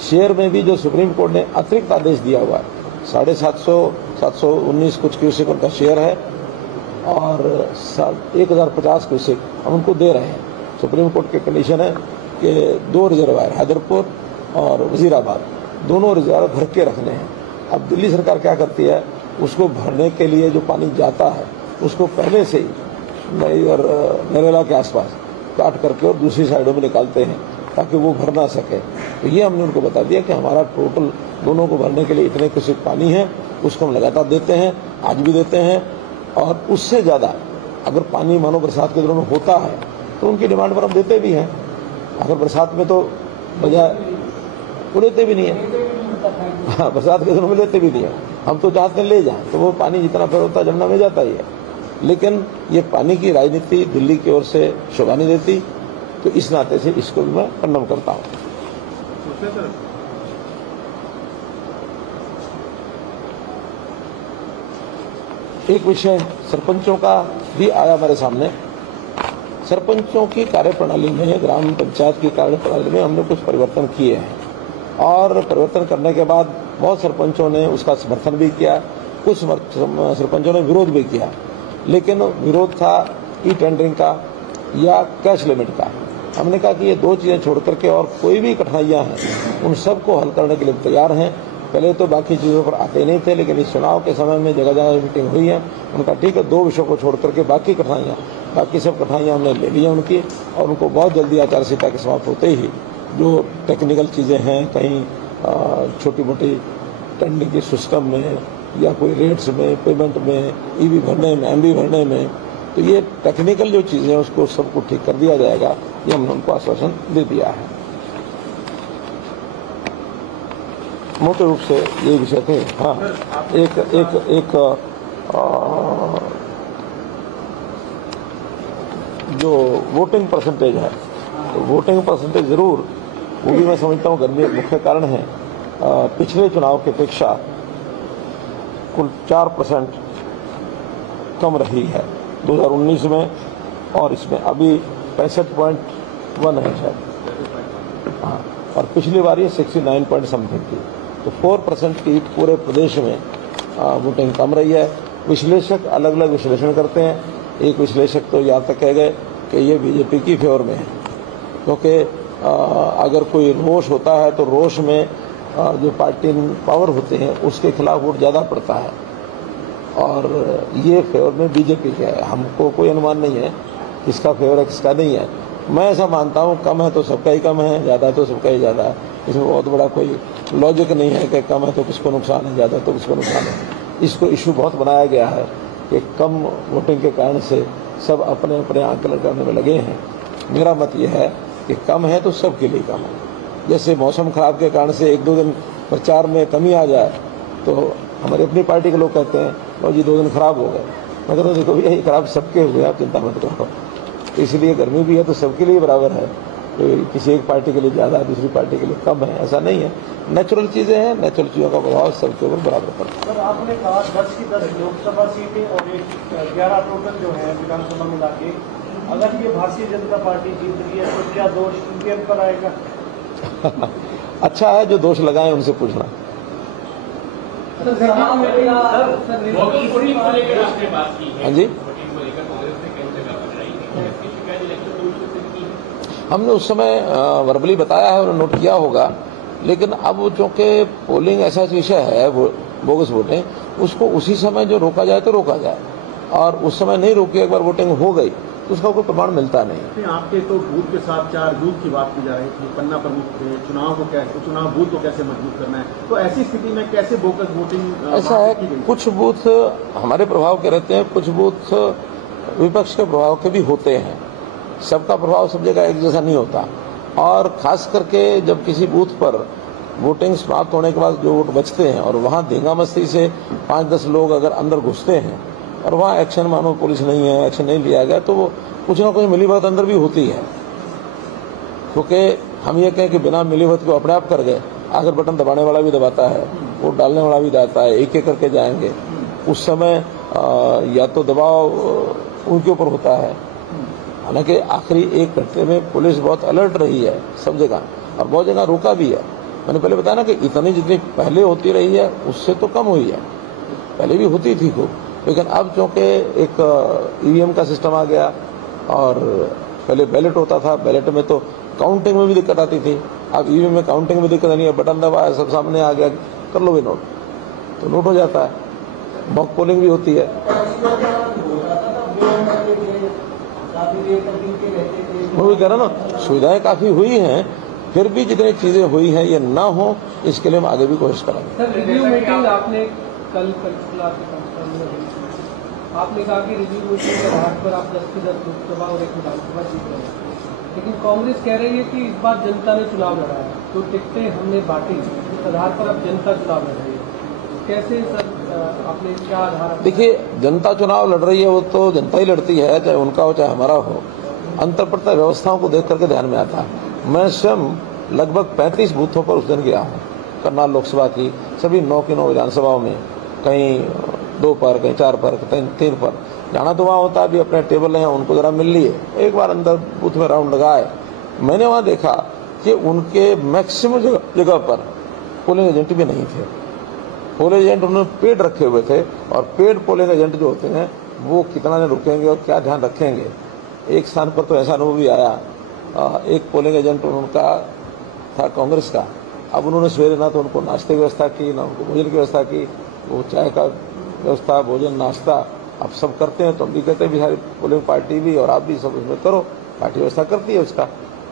शेयर में भी जो सुप्रीम कोर्ट ने अतिरिक्त आदेश दिया हुआ है, 719 कुछ क्यूसेक उनका शेयर है और 1050 क्यूसेक हम उनको दे रहे हैं। सुप्रीम कोर्ट की कंडीशन है कि 2 रिजर्वायर हैदरपुर और वजीराबाद दोनों रिजर्वायर भर के रखने हैं। अब दिल्ली सरकार क्या करती है, उसको भरने के लिए जो पानी जाता है उसको पहले से ही नई और नरेला के आसपास काट करके और दूसरी साइडों में निकालते हैं ताकि वो भर ना सके। तो ये हमने उनको बता दिया कि हमारा टोटल दोनों को भरने के लिए इतने क्यूसेक पानी है, उसको हम लगातार देते हैं, आज भी देते हैं। और उससे ज़्यादा अगर पानी मानो बरसात के दिनों में होता है तो उनकी डिमांड पर हम देते भी हैं। अगर बरसात में तो बजाय वो लेते भी नहीं है, हाँ, बरसात के दिनों में लेते भी नहीं है। हम तो चाहते ले जाएं, तो वो पानी जितना फिर होता जमुना में जाता ही है। लेकिन ये पानी की राजनीति दिल्ली की ओर से शोभा नहीं देती, तो इस नाते से इसको भी मैं कंडम करता हूँ। एक विषय सरपंचों का भी आया मेरे सामने। सरपंचों की कार्यप्रणाली में, ग्राम पंचायत की कार्यप्रणाली में हमने कुछ परिवर्तन किए हैं और परिवर्तन करने के बाद बहुत सरपंचों ने उसका समर्थन भी किया, कुछ सरपंचों ने विरोध भी किया। लेकिन विरोध था ई टेंडरिंग का या कैश लिमिट का। हमने कहा कि ये 2 चीजें छोड़ करके और कोई भी कठिनाइयां हैं उन सबको हल करने के लिए तैयार हैं। पहले तो बाकी चीज़ों पर आते नहीं थे, लेकिन इस चुनाव के समय में जगह जगह मीटिंग हुई है, उनका ठीक है 2 विषयों को छोड़ करके बाकी सब कठिनाइयां हमने ले ली हैं उनकी, और उनको बहुत जल्दी आचार संहिता के समाप्त होते ही जो टेक्निकल चीज़ें हैं, कहीं छोटी मोटी टेंडरिंग के सिस्टम में या कोई रेट्स में, पेमेंट में, ईवी भरने में, एमबी भरने में, तो ये टेक्निकल जो चीज़ें हैं उसको सबको ठीक कर दिया जाएगा, ये हमने उनको आश्वासन दे दिया है। मोटे रूप से ये विषय थे। हाँ, एक जो वोटिंग परसेंटेज है, तो वोटिंग परसेंटेज जरूर वो भी मैं समझता हूँ गर्मी एक मुख्य कारण है। पिछले चुनाव की अपेक्षा कुल 4% कम रही है 2019 में, और इसमें अभी 65.1 है शायद। हाँ, और पिछली बार ये 69 पॉइंट समथिंग थी। तो 4% की पूरे प्रदेश में वोटिंग कम रही है। विश्लेषक अलग अलग विश्लेषण करते हैं। एक विश्लेषक तो यहाँ तक कह गए कि ये बीजेपी की फेवर में है, क्योंकि अगर कोई रोष होता है तो रोष में जो पार्टी पावर होते हैं उसके खिलाफ वोट ज़्यादा पड़ता है, और ये फेवर में बीजेपी का है। हमको कोई अनुमान नहीं है किसका फेवर है किसका नहीं है। मैं ऐसा मानता हूँ कम है तो सबका ही कम है, ज़्यादा है तो सबका ही ज़्यादा है। इसमें बहुत बड़ा कोई लॉजिक नहीं है कि कम है तो किसको नुकसान है, ज़्यादा तो किसको नुकसान है। इसको इशू बहुत बनाया गया है कि कम वोटिंग के कारण से सब अपने अपने आंकलन करने में लगे हैं। मेरा मत यह है कि कम है तो सबके लिए कम है। जैसे मौसम खराब के कारण से 1-2 दिन प्रचार में कमी आ जाए तो हमारी अपनी पार्टी के लोग कहते हैं लो जी 2 दिन खराब हो गए। मैं कहता हूँ देखो भैया ये खराब सबके हुए, आप चिंता मत करो। इसलिए गर्मी भी है तो सबके लिए बराबर है, किसी एक पार्टी के लिए ज़्यादा है दूसरी पार्टी के लिए कम है, ऐसा नहीं है। नेचुरल चीज़ें हैं, नेचुरल चीज़ों का प्रभाव सबके ऊपर बराबर पड़ता है। सर आपने कहा 10 की 10 लोकसभा सीटें और 11 टोटल जो है विधानसभा मिला के, अगर ये भारतीय जनता पार्टी जीत रही है तो क्या दोष उनके ऊपर आएगा? अच्छा है जो दोष लगाए उनसे पूछना। हाँ जी, हमने उस समय वर्बली बताया है और नोट किया होगा, लेकिन अब चूंकि पोलिंग ऐसा विषय है बोगस वोटिंग, उसको उसी समय जो रोका जाए तो रोका जाए, और उस समय नहीं रोकी, एक बार वोटिंग हो गई तो उसका कोई प्रमाण मिलता नहीं। नहीं, आपके तो बूथ के साथ 4 बूथ की बात की जा रही थी, पन्ना प्रमुख थे, चुनाव बूथ को कैसे मजबूत करना है, तो ऐसी स्थिति में कैसे बोगस वोटिंग ऐसा है, कुछ बूथ हमारे प्रभाव के रहते हैं, कुछ बूथ विपक्ष के प्रभाव के भी होते हैं। सबका प्रभाव सब जगह एक जैसा नहीं होता, और खास करके जब किसी बूथ पर वोटिंग समाप्त होने के बाद जो वोट बचते हैं और वहां धींगा मस्ती से 5-10 लोग अगर अंदर घुसते हैं और वहां एक्शन, मानो पुलिस नहीं है, एक्शन नहीं लिया गया, तो वो कुछ ना कुछ मिलीभगत अंदर भी होती है। क्योंकि हम ये कहें कि बिना मिलीभगत को अपने आप कर गए, आखिर बटन दबाने वाला भी दबाता है, वोट डालने वाला भी दबाता है, एक एक करके जाएंगे। उस समय या तो दबाव उनके ऊपर होता है। हालांकि आखिरी एक घंटे में पुलिस बहुत अलर्ट रही है सब जगह, और बहुत जगह रोका भी है। मैंने पहले बताया ना कि इतनी जितनी पहले होती रही है उससे तो कम हुई है, पहले भी होती थी खूब, लेकिन अब चूंकि एक ईवीएम का सिस्टम आ गया, और पहले बैलेट होता था, बैलेट में तो काउंटिंग में भी दिक्कत आती थी, अब ईवीएम में काउंटिंग में दिक्कत नहीं है, बटन दबाया सब सामने आ गया, कर लो भी नोट, तो नोट हो जाता है। मॉक पोलिंग भी होती है। वो भी कह रहा ना, सुविधाएं काफी हुई हैं, फिर भी जितनी चीजें हुई हैं ये ना हो, इसके लिए हम आगे भी कोशिश करेंगे। सर, रिव्यू मीटिंग आपने कल आपने कहा कि रिव्यू मीटिंग के आधार पर आप 10 की 10 लोकसभा और 1 विधानसभा जीत रहे हैं, लेकिन कांग्रेस कह रही है कि इस बार जनता ने चुनाव लड़ा है, तो टिकटें हमने बांटी, इस आधार पर अब जनता चुनाव लड़ रही है। कैसे सर, आपने क्या आधार? देखिए, जनता चुनाव लड़ रही है, वो तो जनता ही लड़ती है, चाहे उनका हो चाहे हमारा हो। अंतर पड़ता है व्यवस्थाओं को देख करके ध्यान में आता है। मैं स्वयं लगभग 35 बूथों पर उस दिन गया हूँ, करनाल लोकसभा की सभी 9 की 9 विधानसभाओं में, कहीं 2 पर, कहीं 4 पर, कहीं 3 पर जाना। तो वहाँ होता है भी अपने टेबल हैं उनको जरा मिल लिए, एक बार अंदर बूथ में राउंड लगाए। मैंने वहाँ देखा कि उनके मैक्सिमम जगह पर पोलिंग एजेंट भी नहीं थे। पोलिंग एजेंट उन्होंने पेड रखे हुए थे, और पेड पोलिंग एजेंट जो होते हैं वो कितना देर रुकेंगे और क्या ध्यान रखेंगे। एक स्थान पर तो ऐसा अनुभव भी आया, एक पोलिंग एजेंट उनका था कांग्रेस का, अब उन्होंने सवेरे ना तो उनको नाश्ते की व्यवस्था की, ना उनको भोजन की व्यवस्था की, वो चाय का व्यवस्था, भोजन, नाश्ता अब सब करते हैं। तो हम भी कहते हैं बिहारी पोलिंग पार्टी भी और आप भी सब उसमें करो, पार्टी व्यवस्था करती है उसका।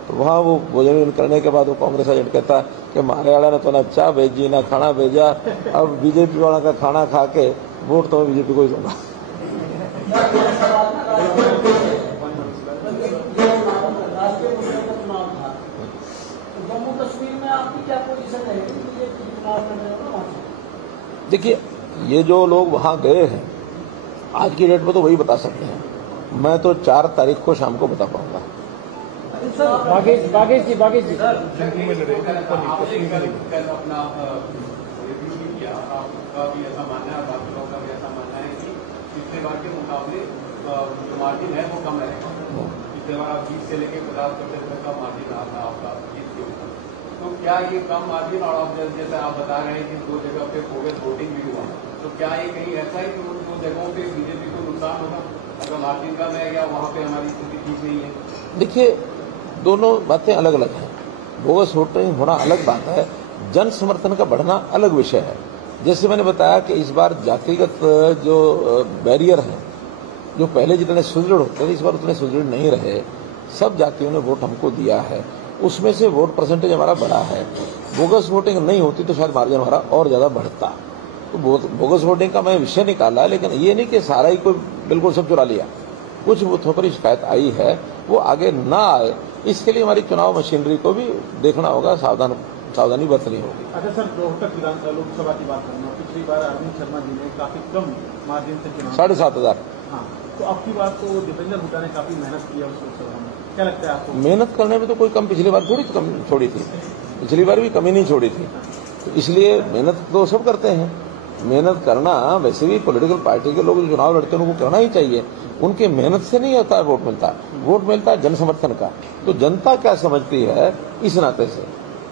तो वहाँ वो भोजन करने के बाद वो कांग्रेस एजेंट कहता है कि हमारे वाला ने तो ना चाय भेजी ना खाना भेजा, अब बीजेपी वाला का खाना खा के वोट तो मैं बीजेपी को ही दूंगा। देखिए, ये जो लोग वहाँ गए हैं आज की डेट में तो वही बता सकते हैं, मैं तो 4 तारीख को शाम को बता पाऊंगा। बागेश जी कल अपना रिव्यू भी किया, आपका भी ऐसा मानना है, बाकी लोगों का भी ऐसा मानना है कि पिछले बार के मुकाबले जो मार्जिन है वो कम रहेगा। पिछले बार आप 20 से लेकर 50% तक का मार्जिन रहा था आपका जीत के ऊपर, तो क्या ये कम मार्जिन, और अब जैसे आप बता रहे हैं कि 2 जगह पे बोगस वोटिंग भी हुआ, तो क्या ये कहीं ऐसा है कि उन 2 जगहों पे बीजेपी को नुकसान होगा अगर मार्जिन कम है, या वहाँ पे हमारी स्थिति ठीक नहीं है? देखिए, दोनों बातें अलग अलग हैं। बोगस वोटिंग होना अलग बात है, जन समर्थन का बढ़ना अलग विषय है। जैसे मैंने बताया कि इस बार जातिगत जो बैरियर है, जो पहले जितने सुदृढ़ होते थे इस बार उतने सुदृढ़ नहीं रहे। सब जातियों ने वोट हमको दिया है, उसमें से वोट परसेंटेज हमारा बढ़ा है। बोगस वोटिंग नहीं होती तो शायद मार्जिन हमारा और ज्यादा बढ़ता। तो बोगस वोटिंग का मैं विषय निकाला है, लेकिन ये नहीं कि सारा ही कोई बिल्कुल सब चुरा लिया। कुछ बूथों पर शिकायत आई है, वो आगे ना आए इसके लिए हमारी चुनाव मशीनरी को भी देखना होगा, सावधानी बरतनी होगी। अच्छा सर, रोहतक विधानसभा लोकसभा की बात करना, पिछली बार अरविंद शर्मा जी ने काफी कम मार्जिन से चुनाव 7,500। हाँ, तो अब की बात तो दीपेंद्र हुड्डा ने काफी मेहनत की है उस लोकसभा में, क्या लगता है आपको? मेहनत करने में तो कोई कम पिछली बार थोड़ी कम छोड़ी थी, पिछली बार भी कमी नहीं छोड़ी थी। तो इसलिए मेहनत तो सब करते हैं, मेहनत करना वैसे भी पॉलिटिकल पार्टी के लोग जो चुनाव लड़ते हैं उनको करना ही चाहिए। उनके मेहनत से नहीं होता है वोट मिलता, वोट मिलता है जन समर्थन का। तो जनता क्या समझती है इस नाते से,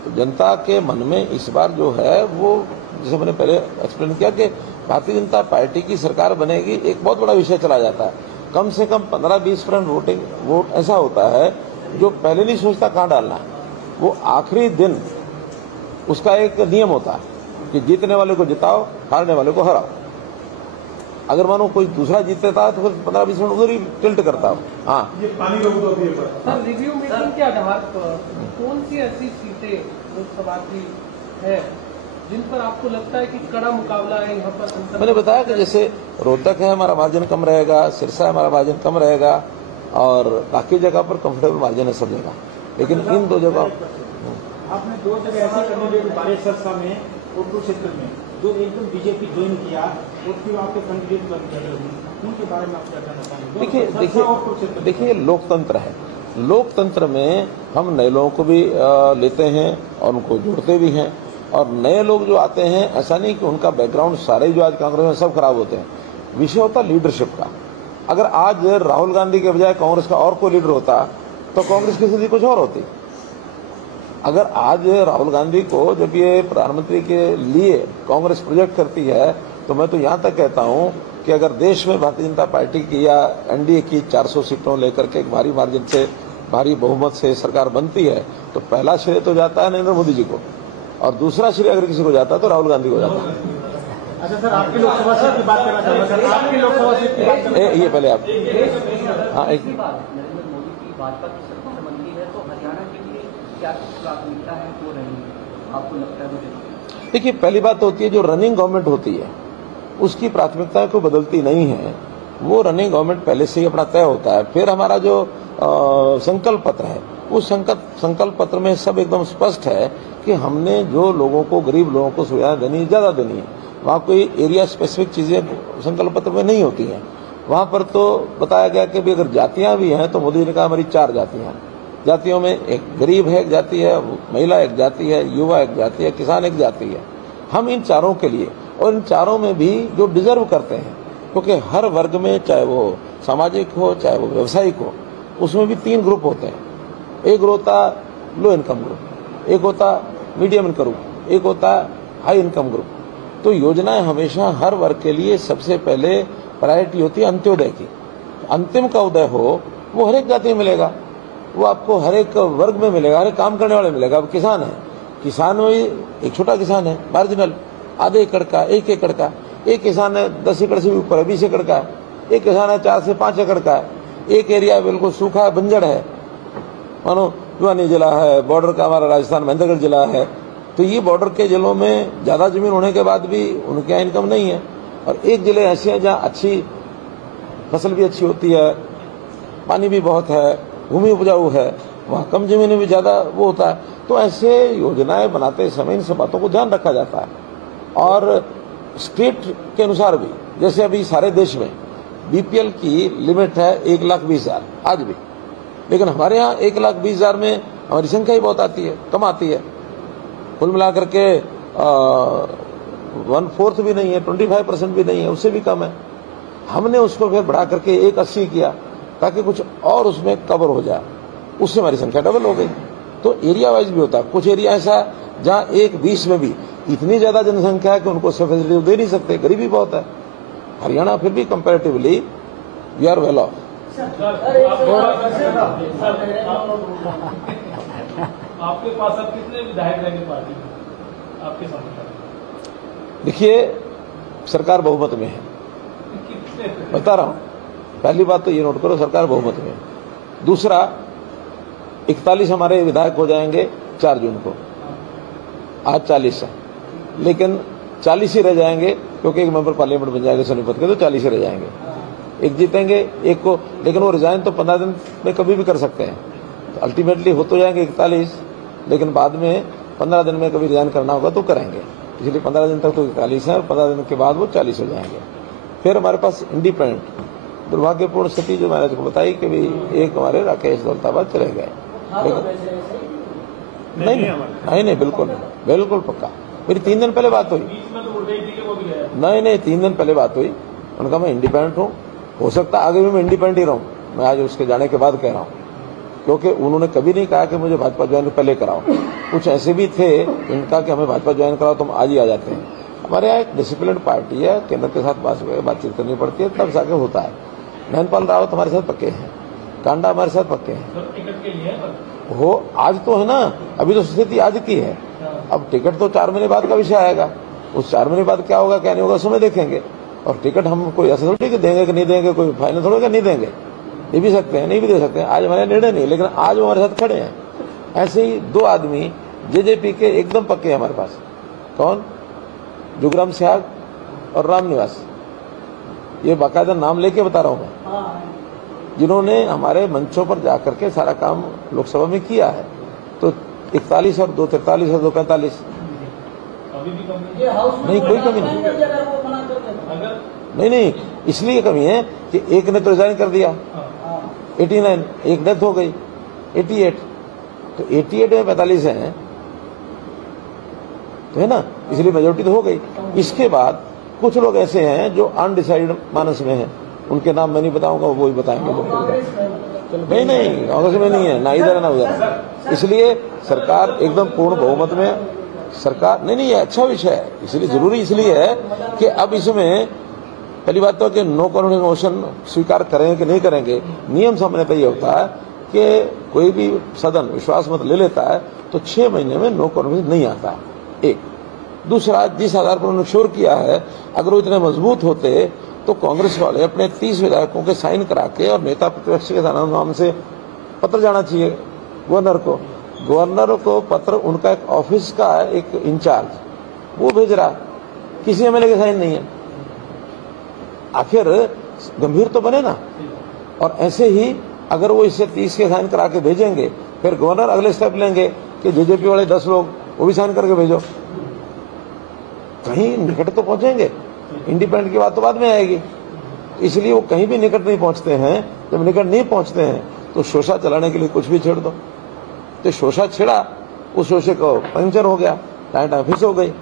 तो जनता के मन में इस बार जो है वो, जैसे मैंने पहले एक्सप्लेन किया कि भारतीय जनता पार्टी की सरकार बनेगी, एक बहुत बड़ा विषय चला जाता है। कम से कम 15-20% वोट ऐसा होता है जो पहले नहीं सोचता कहाँ डालना, वो आखिरी दिन उसका एक नियम होता है कि जीतने वाले को जिताओ, हारने वाले को हराओ। अगर मानो कोई दूसरा जीतता तो फिर 15-20 मिनट उधर ही टिल्ट करता हूँ। हाँ, ये पानी रोक दो अभी पर। सर, रिव्यू मीटिंग के आधार पर कौन सी ऐसी सीटें लोकसभा की है जिन पर आपको लगता है कि कड़ा मुकाबला है यहाँ पर? मैंने बताया कि जैसे रोहतक है हमारा मार्जिन कम रहेगा, सिरसा है हमारा मार्जिन कम रहेगा, और बाकी जगह पर कंफर्टेबल मार्जिन है सब जगह, लेकिन इन दो जगह आपने 2 जगह ऐसे कैंडिडेट बारे सिरसा में और कुरुक्षेत्र में जो एकदम बीजेपी ज्वाइन किया और फिर आपके कैंडिडेट बन गए, उनके बारे में आप क्या कहना चाहेंगे? देखिए लोकतंत्र है, लोकतंत्र में हम नए लोगों को भी लेते हैं और उनको जोड़ते भी हैं, और नए लोग जो आते हैं ऐसा नहीं कि उनका बैकग्राउंड सारे जो आज कांग्रेस में सब खराब होते हैं। विषय होता लीडरशिप का। अगर आज राहुल गांधी के बजाय कांग्रेस का और कोई लीडर होता तो कांग्रेस की स्थिति कुछ और होती। अगर आज राहुल गांधी को जब ये प्रधानमंत्री के लिए कांग्रेस प्रोजेक्ट करती है तो मैं तो यहां तक कहता हूं कि अगर देश में भारतीय जनता पार्टी की या एनडीए की 400 सीटों लेकर के एक भारी मार्जिन से, भारी बहुमत से सरकार बनती है तो पहला श्रेय तो जाता है नरेंद्र मोदी जी को, और दूसरा श्रेय अगर किसी को जाता है तो राहुल गांधी को जाता है। अच्छा सर, आपकी लोकसभा सीट की बात करना चाहूंगा सर, आपकी लोकसभा सीट की बात ये पहले आप हाँ एक नरेंद्र मोदी की भाजपा की सरकार बनती है तो हरियाणा के लिए क्या प्राथमिकता है वो रहेगी, आपको लगता है? मुझे देखिए, पहली बात होती है जो रनिंग गवर्नमेंट होती है उसकी प्राथमिकता को बदलती नहीं है, वो रनिंग गवर्नमेंट पहले से ही अपना तय होता है। फिर हमारा जो संकल्प पत्र है उस संकल्प पत्र में सब एकदम स्पष्ट है कि हमने जो लोगों को, गरीब लोगों को सुविधाएं देनी, ज्यादा देनी है। वहाँ कोई एरिया स्पेसिफिक चीजें संकल्प पत्र में नहीं होती हैं। वहाँ पर तो बताया गया कि भी अगर जातियां भी हैं तो मोदी जी ने कहा हमारी 4 जातियां हैं। जातियों में एक गरीब है, एक जाति है, महिला एक जाति है, युवा एक जाति है, किसान एक जाति है। हम इन चारों के लिए, और इन चारों में भी जो डिजर्व करते हैं, क्योंकि हर वर्ग में चाहे वो सामाजिक हो चाहे वो व्यवसायिक हो, उसमें भी 3 ग्रुप होते हैं। एक होता लो इनकम ग्रुप, एक होता मीडियम इनकम ग्रुप, एक होता हाई इनकम ग्रुप। तो योजनाएं हमेशा हर वर्ग के लिए सबसे पहले प्रायोरिटी होती है अंत्योदय की। अंतिम का उदय हो वो हर एक जाति में मिलेगा, वो आपको हर एक वर्ग में मिलेगा, हर एक काम करने वाले मिलेगा। अब किसान है, किसान में एक छोटा किसान है, मार्जिनल, आधे एकड़ का, 1 एकड़ का, एक किसान है 10 एकड़ से भी ऊपर है, 20 एकड़ का है, एक किसान है 4 से 5 एकड़ का है, एक एरिया बिल्कुल सूखा बंजर है, मानो भिवानी जिला है, बॉर्डर का हमारा राजस्थान महेंद्रगढ़ जिला है। तो ये बॉर्डर के जिलों में ज्यादा जमीन होने के बाद भी उनके यहाँ इनकम नहीं है, और एक जिले ऐसे हैं जहाँ अच्छी फसल भी अच्छी होती है, पानी भी बहुत है, भूमि उपजाऊ है, वहाँ कम जमीन में भी ज्यादा वो होता है। तो ऐसे योजनाएं बनाते समय इन सब बातों को ध्यान रखा जाता है। और स्टेट के अनुसार भी, जैसे अभी सारे देश में बीपीएल की लिमिट है 1,20,000 आज भी, लेकिन हमारे यहाँ 1,20,000 में हमारी संख्या ही बहुत आती है, कम आती है। कुल मिलाकर के 1/4 भी नहीं है, 25% भी नहीं है, उससे भी कम है। हमने उसको फिर बढ़ा करके 1,80 किया ताकि कुछ और उसमें कवर हो जाए, उससे हमारी संख्या डबल हो गई। तो एरिया वाइज भी होता है, कुछ एरिया ऐसा जहाँ 1,20 में भी इतनी ज्यादा जनसंख्या है कि उनको सब फैसिलिटी दे नहीं सकते, गरीबी बहुत है। हरियाणा फिर भी comparatively we are well off. आपके पास अब कितने विधायक रहेंगे पार्टी आपके सामने? देखिए, सरकार बहुमत में है, बता रहा हूं। पहली बात तो ये नोट करो, सरकार बहुमत में है। दूसरा, 41 हमारे विधायक हो जाएंगे 4 जून को, आज 40 है, लेकिन 40 ही रह जाएंगे क्योंकि एक मेंबर पार्लियामेंट बन जाएगा सोनीपत के, तो 40 ही रह जाएंगे। एक जीतेंगे, एक को, लेकिन वो रिजाइन तो 15 दिन में कभी भी कर सकते हैं। तो अल्टीमेटली हो तो जाएंगे 41, लेकिन बाद में 15 दिन में कभी रिजाइन करना होगा तो करेंगे। इसलिए 15 दिन तक तो 41 है और 15 दिन के बाद वो 40 हो जाएंगे। फिर हमारे पास इंडिपेंडेंट, दुर्भाग्यपूर्ण स्थिति जो मैंने आपको बताई कि भाई एक हमारे राकेश दौलताबाद चले गए, नहीं, बिल्कुल पक्का। मेरी 3 दिन पहले बात हुई, नहीं 3 दिन पहले बात हुई, उनका मैं इंडिपेंडेंट हूँ, हो सकता आगे भी मैं इंडिपेंडेंट ही रहूँ। मैं आज उसके जाने के बाद कह रहा हूँ, क्योंकि उन्होंने कभी नहीं कहा कि मुझे भाजपा ज्वाइन पहले कराओ। कुछ ऐसे भी थे इनका कि हमें भाजपा ज्वाइन कराओ तो हम आज ही आ जाते हैं। हमारे यहाँ एक डिसिप्लिन पार्टी है, केंद्र के साथ बातचीत करनी पड़ती है, तब जाके होता है। नैनपाल रावत हमारे साथ पक्के हैं, कांडा हमारे साथ पक्के हैं। हो आज तो है ना, अभी तो स्थिति आज की है। अब टिकट तो 4 महीने बाद का विषय आएगा, उस 4 महीने बाद क्या होगा क्या नहीं होगा समय देखेंगे। और टिकट हम कोई ऐसा थोड़ी कि देंगे कि नहीं देंगे, कोई फाइनल थोड़ा कि नहीं देंगे, दे भी सकते हैं नहीं भी दे सकते हैं। आज हमारे निर्णय नहीं, लेकिन आज वो हमारे साथ खड़े हैं। ऐसे ही 2 आदमी जेजेपी के एकदम पक्के हैं हमारे पास। कौन? जुगराम सिहाग और रामनिवास, ये बाकायदा नाम लेके बता रहा हूं मैं, जिन्होंने हमारे मंचों पर जाकर के सारा काम लोकसभा में किया है। तो 41 और 2 43 और 2 45, नहीं कोई कमी नहीं, नहीं इसलिए कमी है कि एक ने तो रिजाइन कर दिया 89, एक डेथ हो गई 88, तो 88 में 45 हैं तो है ना, इसलिए मेजोरिटी तो हो गई। इसके बाद कुछ लोग ऐसे हैं जो अनडिसाइडेड मानस में हैं, उनके नाम मैं नहीं बताऊंगा, वो ही बताएंगे। नहीं कांग्रेस में नहीं है, ना इधर है ना उधर। इसलिए सरकार एकदम पूर्ण बहुमत में सरकार, नहीं ये अच्छा विषय है, इसलिए जरूरी इसलिए है कि अब इसमें पहली बात तो कि नो कॉन्फिडेंस मोशन स्वीकार करेंगे कि नहीं करेंगे। नियम सामान्यतः ये होता है कि कोई भी सदन विश्वास मत ले लेता है तो 6 महीने में नो कॉन्फिडेंस नहीं आता। एक दूसरा, जिस आधार पर उन्होंने श्योर किया है, अगर वो इतने मजबूत होते तो कांग्रेस वाले अपने 30 विधायकों के साइन करा के और नेता प्रतिपक्ष के नाम से पत्र जाना चाहिए गवर्नर को। गवर्नर को पत्र, उनका एक ऑफिस का एक इंचार्ज वो भेज रहा, किसी एमएलए के साइन नहीं है। आखिर गंभीर तो बने ना। और ऐसे ही अगर वो इससे 30 के साइन करा के भेजेंगे, फिर गवर्नर अगले स्टेप लेंगे कि जेजेपी वाले 10 लोग वो भी साइन करके भेजो, कहीं निकट तो पहुंचेंगे। इंडिपेंडेंट की बात तो बाद में आएगी, इसलिए वो कहीं भी निकट नहीं पहुंचते हैं। जब निकट नहीं पहुंचते हैं तो शोषा चलाने के लिए कुछ भी छेड़ दो। तो शोषा छिड़ा, उस शोषे को पंक्चर हो गया, टाइम फिर से हो गई,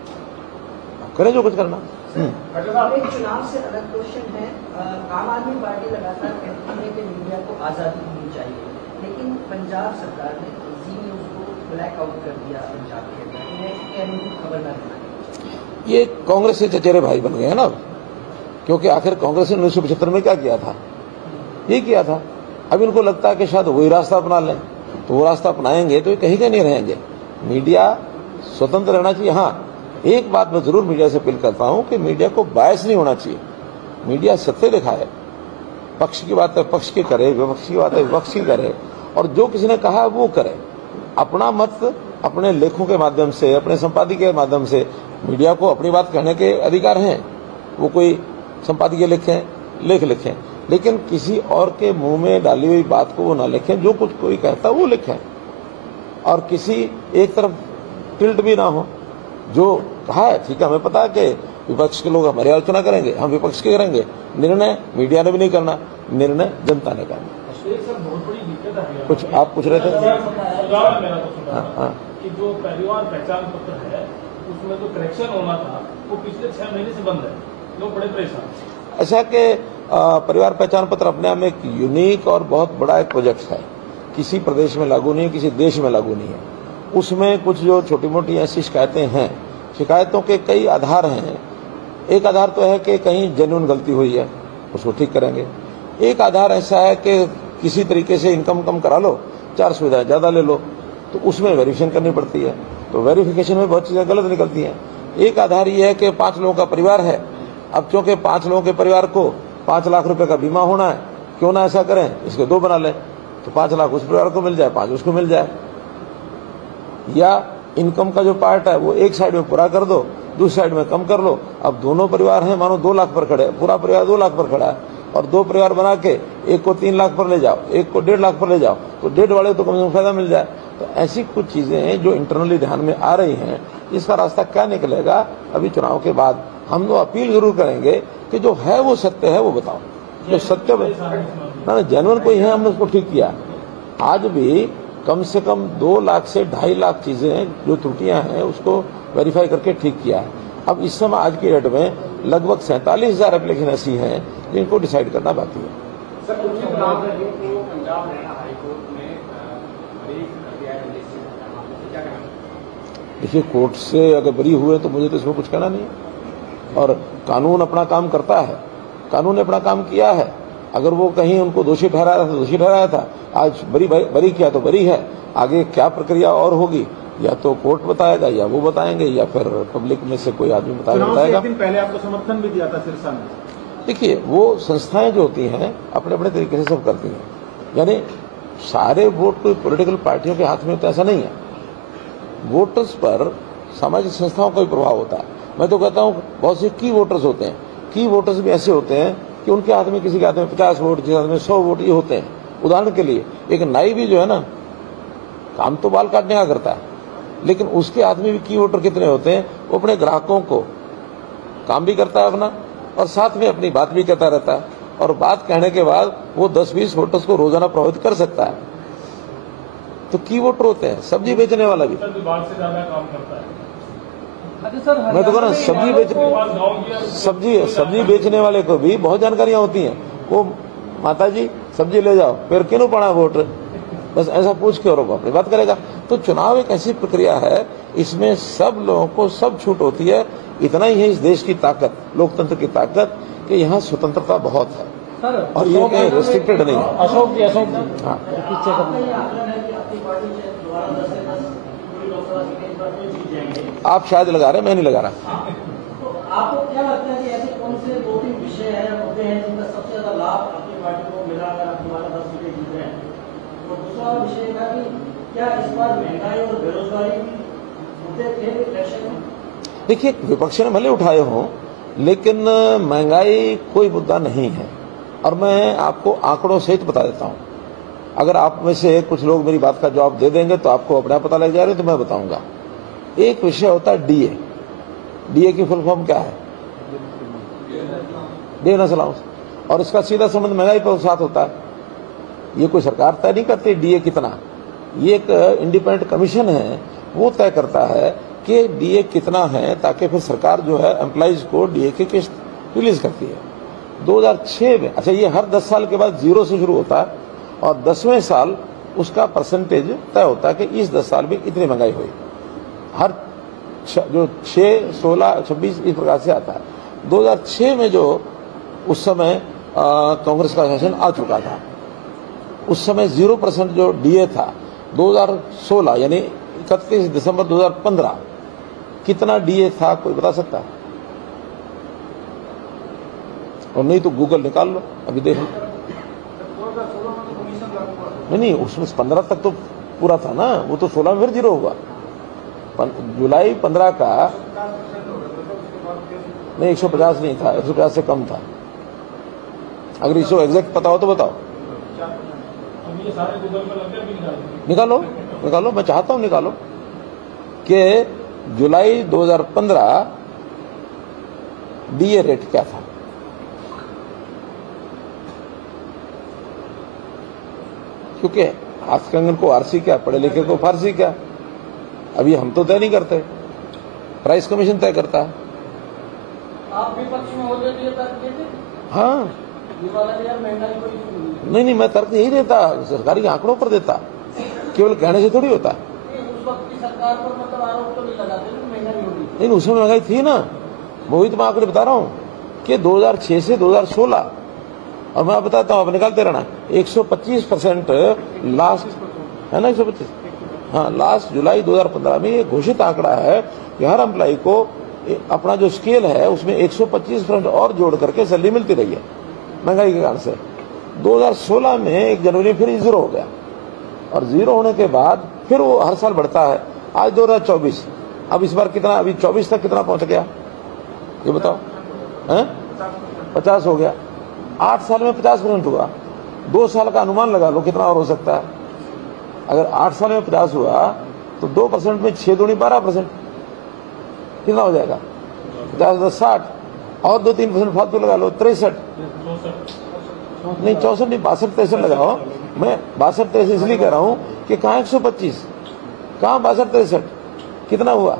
करें जो कुछ करना। चुनाव से अलग क्वेश्चन है, आम आदमी पार्टी लगातार कहती है कि मीडिया को आजादी होनी चाहिए, लेकिन पंजाब सरकार ने जी न्यूज को ब्लैक आउट कर दिया पंजाब के अंदर, खबर न देना। ये कांग्रेस के चचेरे भाई बन गए हैं ना, क्योंकि आखिर कांग्रेस ने 1975 में क्या किया था, ये किया था। अब इनको लगता है कि शायद वही रास्ता अपना लें, तो वो रास्ता अपनाएंगे तो ये कहीं का नहीं रहेंगे। मीडिया स्वतंत्र रहना चाहिए। हाँ, एक बात मैं जरूर मीडिया से अपील करता हूं कि मीडिया को बायस नहीं होना चाहिए। मीडिया सत्य दिखाए, पक्ष की बात है पक्ष की करे, विपक्ष की बात है विपक्ष की करे, और जो किसी ने कहा वो करे। अपना मत अपने लेखों के माध्यम से, अपने संपादकीय के माध्यम से मीडिया को अपनी बात कहने के अधिकार हैं। वो कोई संपादकीय लेख लिखें, लेकिन किसी और के मुंह में डाली हुई बात को वो ना लिखें। जो कुछ कोई कहता वो लिखें, और किसी एक तरफ टिल्ट भी ना हो। जो कहा है ठीक है, हमें पता है कि विपक्ष के लोग हमारी आलोचना करेंगे, हम विपक्ष के करेंगे। निर्णय मीडिया ने भी नहीं करना, निर्णय जनता ने करना। कुछ आप पूछ रहे थे? कि जो परिवार पहचान पत्र है उसमें जो करेक्शन होना था वो पिछले 6 महीने से बंद है, लोग बड़े परेशान। ऐसा कि परिवार पहचान पत्र अपने आप में एक यूनिक और बहुत बड़ा एक प्रोजेक्ट है, किसी प्रदेश में लागू नहीं है, किसी देश में लागू नहीं है। उसमें कुछ जो छोटी मोटी ऐसी शिकायतें हैं, शिकायतों के कई आधार हैं। एक आधार तो है कि कहीं जेन्युइन गलती हुई है, उसको ठीक करेंगे। एक आधार ऐसा है कि किसी तरीके से इनकम कम करा लो, 4 सुविधाएं ज्यादा ले लो, तो उसमें वेरिफिकेशन करनी पड़ती है, तो वेरिफिकेशन में बहुत चीजें गलत निकलती हैं। एक आधार ये है कि 5 लोगों का परिवार है, अब क्योंकि 5 लोगों के परिवार को 5 लाख रुपए का बीमा होना है, क्यों ना ऐसा करें, इसके 2 बना लें, तो 5 लाख उस परिवार को मिल जाए, 5 उसको मिल जाए। या इनकम का जो पार्ट है वो एक साइड में पूरा कर दो, दूसरी साइड में कम कर लो। अब दोनों परिवार हैं, मानो 2 लाख पर खड़े, पूरा परिवार 2 लाख पर खड़ा है, और 2 परिवार बना के एक को 3 लाख पर ले जाओ, एक को 1.5 लाख पर ले जाओ, तो 1.5 वाले तो कम से कम फायदा मिल जाए। तो ऐसी कुछ चीजें हैं जो इंटरनली ध्यान में आ रही हैं। इसका रास्ता क्या निकलेगा अभी चुनाव के बाद हम लोग अपील जरूर करेंगे कि जो है वो सत्य है वो बताओ, जो सत्य ना जेन्युइन कोई है, हमने उसको ठीक किया। आज भी कम से कम 2 लाख से 2.5 लाख चीजें जो त्रुटियां हैं उसको वेरीफाई करके ठीक किया है। अब इस समय आज की डेट में लगभग 47,000 एप्लीकेशन ऐसी हैं जिनको डिसाइड करना बाकी है। देखिए, कोर्ट से अगर बरी हुए तो मुझे तो इसमें कुछ कहना नहीं है, और कानून अपना काम करता है, कानून ने अपना काम किया है। अगर वो कहीं उनको दोषी ठहराया था तो दोषी ठहराया था, आज बरी किया तो बरी है। आगे क्या प्रक्रिया और होगी या तो कोर्ट बताएगा या वो बताएंगे या फिर पब्लिक में से कोई आदमी चुनाव से बताएगा। एक दिन पहले आपको समर्थन भी दिया था सिरसा में। देखिए, वो संस्थाएं जो होती हैं अपने अपने तरीके से सब करती हैं, यानी सारे वोट कोई पॉलिटिकल पार्टियों के हाथ में तो ऐसा नहीं है। वोटर्स पर सामाजिक संस्थाओं का भी प्रभाव होता है। मैं तो कहता हूं बहुत से की वोटर्स होते हैं, की वोटर्स भी ऐसे होते हैं कि उनके हाथ में, किसी के हाथ में 50 वोट, किसी हाथ में 100 वोट ये होते हैं। उदाहरण के लिए एक नाई भी जो है ना, काम तो बाल काटने का करता है, लेकिन उसके हाथ में भी की वोटर कितने होते हैं, वो अपने ग्राहकों को काम भी करता है अपना और साथ में अपनी बात भी कहता रहता है, और बात कहने के बाद वो 10-20 वोटर्स को रोजाना प्रभावित कर सकता है। तो की वोटर होते हैं। सब्जी बेचने वाला भी विभाग से ज्यादा काम करता है। मैं तो कह रहा हूं सब्जी बेचने वाले को भी बहुत जानकारियां होती हैं। वो माता जी सब्जी ले जाओ, फिर क्यों पड़ा वोट, बस ऐसा पूछ के और वो अपनी बात करेगा। तो चुनाव एक ऐसी प्रक्रिया है, इसमें सब लोगों को सब छूट होती है। इतना ही है इस देश की ताकत, लोकतंत्र की ताकत, कि यहाँ स्वतंत्रता बहुत है और ये कहीं रेस्ट्रिक्टेड नहीं है। अशोक जी हाँ, आप शायद लगा रहे, मैं नहीं लगा रहा। आपको क्या लगता है कि ऐसे कौन से 2-3 विषय हैं या मुद्दे हैं जिनका सबसे ज्यादा लाभ आपकी पार्टी को मिला अगर आप दोबारा 10 सीटें जीत रहे हैं? और दूसरा विषय था कि क्या इस बार महंगाई और बेरोजगारी मुद्दे थे इलेक्शन में? देखिए, विपक्ष ने भले उठाए हों, लेकिन महंगाई कोई मुद्दा नहीं है। और मैं आपको आंकड़ों सहित बता देता हूं। अगर आप में से कुछ लोग मेरी बात का जवाब दे देंगे तो आपको अपना पता लग जाए, तो मैं बताऊंगा। एक विषय होता है डीए। डीए की फुल फॉर्म क्या है? डे नेशनल अलाउंस, और इसका सीधा संबंध महंगाई पर साथ होता है। ये कोई सरकार तय नहीं करती डीए कितना, ये एक इंडिपेंडेंट कमीशन है, वो तय करता है कि डीए कितना है, ताकि फिर सरकार जो है एम्प्लॉइज को डीए की किस्त रिलीज करती है। 2006 में, अच्छा, ये हर 10 साल के बाद 0 से शुरू होता है और 10वें साल उसका परसेंटेज तय होता है कि इस 10 साल में इतनी महंगाई हुई। हर जो 6, 16, 26 इस प्रकार से आता है। 2006 में जो उस समय कांग्रेस का शासन आ चुका था, उस समय 0% जो डीए था, 2016 यानी 31 दिसंबर 2015 कितना डीए था, कोई बता सकता है? और नहीं तो गूगल निकाल लो, अभी देख लो। नहीं, उसमें 15 तक तो पूरा था ना, वो तो 16 में फिर 0 हुआ। जुलाई 15 का नहीं, 150 नहीं था, 150 से कम था। अगर इसको एग्जैक्ट पता हो तो बताओ। निकालो, मैं चाहता हूं निकालो कि जुलाई 2015 डीए रेट क्या था। क्योंकि हाथ कंगन को आरसी क्या, पढ़े लिखे को फारसी क्या, अभी हम तो तय नहीं करते, प्राइस कमीशन तय करता है। आप विपक्ष में होते थे तर्क देते? हाँ, नहीं, मैं तर्क यही देता, सरकारी आंकड़ों पर देता, केवल कहने से थोड़ी होता। उस वक्त की सरकार पर मतलब आरोप तो नहीं लगाते महंगाई होगी? नहीं, उसमें महंगाई थी ना, वही तो मैं आंकड़े बता रहा हूं कि 2006 से 2016, और मैं बताता हूं, आप निकालते रहना, 125% लास्ट है ना, 125, हाँ, लास्ट जुलाई 2015 में ये घोषित आंकड़ा है कि हर एम्प्लॉय को अपना जो स्केल है उसमें 125% और जोड़ करके सैलरी मिलती रही है महंगाई के कारण से। 2016 में 1 जनवरी फिर 0 हो गया, और 0 होने के बाद फिर वो हर साल बढ़ता है। आज 2024, अब इस बार कितना, अभी 24 तक कितना पहुंच गया ये बताओ? 50 हो गया। 8 साल में 50% हुआ। 2 साल का अनुमान लगा लो कितना और हो सकता है। अगर 8 साल में 50 हुआ तो 2% में 6 दूनी 12%, कितना हो जाएगा? 50 10 60, और 2-3% फालतू लगा लो, 63, नहीं 64 नहीं, 62-63 लगाओ। मैं 62-63 इसलिए कह रहा हूं कि कहाँ 125, कहाँ 62-63, कितना हुआ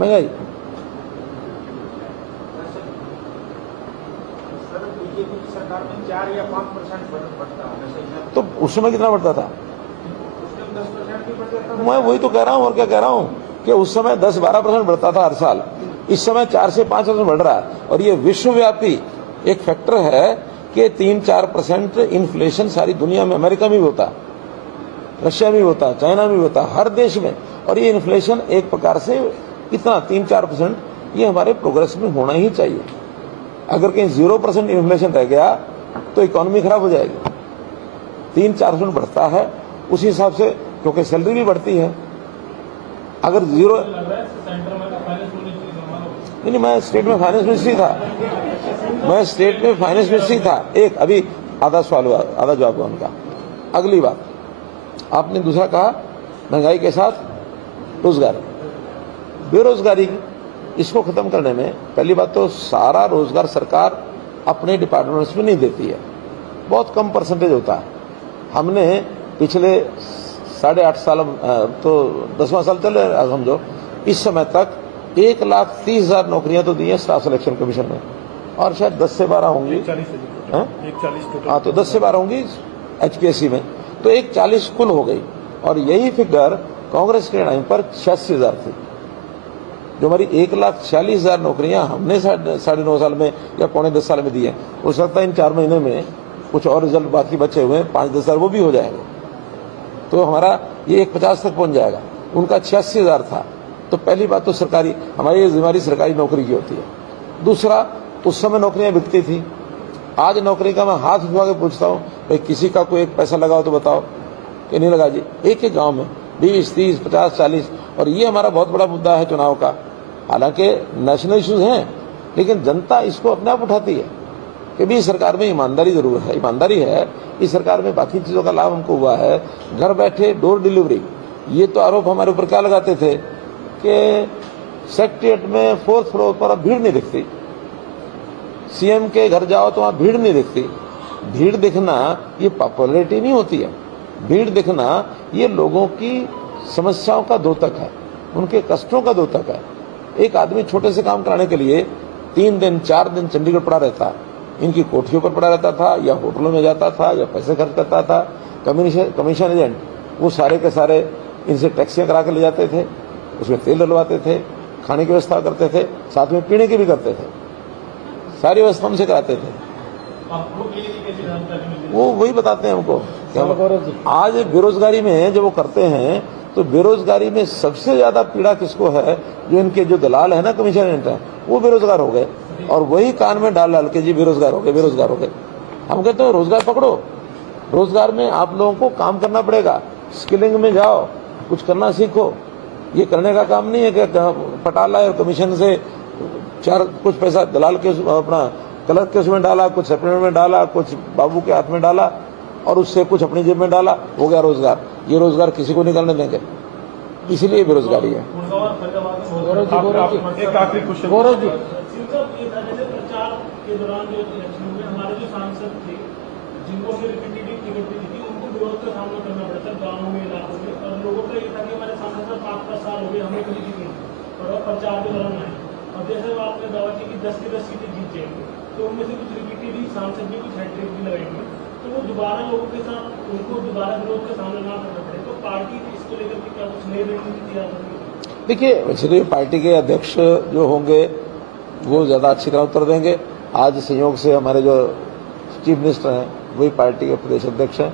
महंगाई? सरकार में 4 या 5% बढ़ता है, तो उस समय कितना बढ़ता था? 10% भी बढ़ जाता। मैं वही तो कह रहा हूं, और क्या कह रहा हूं कि उस समय 10-12% बढ़ता था हर साल, इस समय 4 से 5% बढ़ रहा है। और ये विश्वव्यापी एक फैक्टर है कि 3-4% इन्फ्लेशन सारी दुनिया में, अमेरिका में भी होता, रशिया में भी होता, चाइना में भी होता, हर देश में। और ये इन्फ्लेशन एक प्रकार से इतना 3-4% ये हमारे प्रोग्रेस में होना ही चाहिए। अगर कहीं 0% इन्फ्लेशन रह गया तो इकोनॉमी खराब हो जाएगी। 3-4% बढ़ता है उसी हिसाब से, क्योंकि सैलरी भी बढ़ती है। अगर 0 नहीं, मैं स्टेट में फाइनेंस मिनिस्ट्री था। एक अभी आधा सवाल हुआ, आधा जवाब हुआ उनका। अगली बात आपने दूसरा कहा, महंगाई के साथ रोजगार, बेरोजगारी, इसको खत्म करने में पहली बात तो सारा रोजगार सरकार अपने डिपार्टमेंट्स में नहीं देती है, बहुत कम परसेंटेज होता है। हमने पिछले 8.5 साल, तो 10वां साल चल रहा है समझो, इस समय तक 1,30,000 नौकरियां तो दी हैं स्टाफ सिलेक्शन कमीशन में, और शायद 10 से 12 होंगी, हाँ तो 10 से 12 होंगी HPSC में, तो 140 कुल हो गई। और यही फिगर कांग्रेस के टाइम पर 86,000 थी। जो हमारी 1,46,000 नौकरियां हमने 9.5 साल में या 9.25 साल में दी है, हो सकता है इन 4 महीने में कुछ और रिजल्ट बाकी बचे हुए 5-10 हज़ार वो भी हो जाएंगे, तो हमारा ये 150 तक पहुंच जाएगा। उनका 86,000 था। तो पहली बात तो सरकारी, हमारी जिम्मेदारी सरकारी नौकरी की होती है। दूसरा, उस समय नौकरियां बिकती थी। आज नौकरी का मैं हाथ उठवा के पूछता हूं, भाई किसी का कोई एक पैसा लगाओ तो बताओ कि नहीं लगा जी। एक एक गांव में 20, 30, 50, 40, और ये हमारा बहुत बड़ा मुद्दा है चुनाव का। हालांकि नेशनल इश्यूज हैं, लेकिन जनता इसको अपने आप उठाती है कि भी सरकार में ईमानदारी जरूर है, ईमानदारी है। इस सरकार में बाकी चीजों का लाभ हमको हुआ है, घर बैठे डोर डिलीवरी। ये तो आरोप हमारे ऊपर क्या लगाते थे कि सेक्रेटेरिएट में 4th फ्लोर पर अब भीड़ नहीं दिखती, सीएम के घर जाओ तो वहां भीड़ नहीं दिखती। भीड़ दिखना ये पॉपुलैरिटी नहीं होती है, भीड़ दिखना ये लोगों की समस्याओं का द्योतक है, उनके कष्टों का द्योतक है। एक आदमी छोटे से काम कराने के लिए 3 दिन 4 दिन चंडीगढ़ पड़ा रहता है, इनकी कोठियों पर पड़ा रहता था, या होटलों में जाता था, या पैसे खर्च करता था। कमीशन एजेंट वो सारे के सारे इनसे टैक्सियां करा के ले जाते थे, उसमें तेल डलवाते थे, खाने की व्यवस्था करते थे, साथ में पीने की भी करते थे, सारी व्यवस्था हमसे कराते थे। वो वही बताते हैं हमको। आज बेरोजगारी में जब वो करते हैं तो बेरोजगारी में सबसे ज्यादा पीड़ा किसको है? जो इनके जो दलाल है ना, कमीशन एजेंट है, वो बेरोजगार हो गए, और वही कान में डाल डाल के जी बेरोजगार हो गए, बेरोजगार हो गए। हम कहते हैं रोजगार पकड़ो, रोजगार में आप लोगों को काम करना पड़ेगा, स्किलिंग में जाओ, कुछ करना सीखो। ये करने का काम नहीं है कि पटाला और कमीशन से कुछ पैसा दलाल के अपना क्लर्क के उसमें डाला, कुछ सप्लीमेंट में डाला, कुछ बाबू के हाथ में डाला, और उससे कुछ अपनी जेब में डाला, हो गया रोजगार। ये रोजगार किसी को निकलने देंगे, इसीलिए बेरोजगारी है। एक आखिरी क्वेश्चन गौरव जी, प्रचार के दौरान जो इलेक्शन में हमारे जो सांसद थे, जिनको हमने रिपीटेडली टिकट दी थी, उनको विरोध का सामना करना पड़ता गाँवों में, इलाकों में, और लोगों का ये था कि हमारे सांसद 5-5 साल हो गए, हमें कभी जीती नहीं, और प्रचार के दौरान आए। और जैसे आपने दावा की 10 की 10 सीटें जीत जाएंगे, तो उनमें से कुछ रिपीटेडली सांसद भी कुछ हैट्रिक भी लगाएंगे, तो वो दोबारा लोगों के साथ उनको दोबारा विरोध का सामना ना करना पड़े। तो पार्टी इसको लेकर के क्या कुछ नई रणनीति तैयार करेगी? देखिए, वैसे पार्टी के अध्यक्ष जो होंगे वो ज्यादा अच्छी तरह उत्तर देंगे। आज संयोग से हमारे जो चीफ मिनिस्टर हैं वही पार्टी के प्रदेश अध्यक्ष हैं,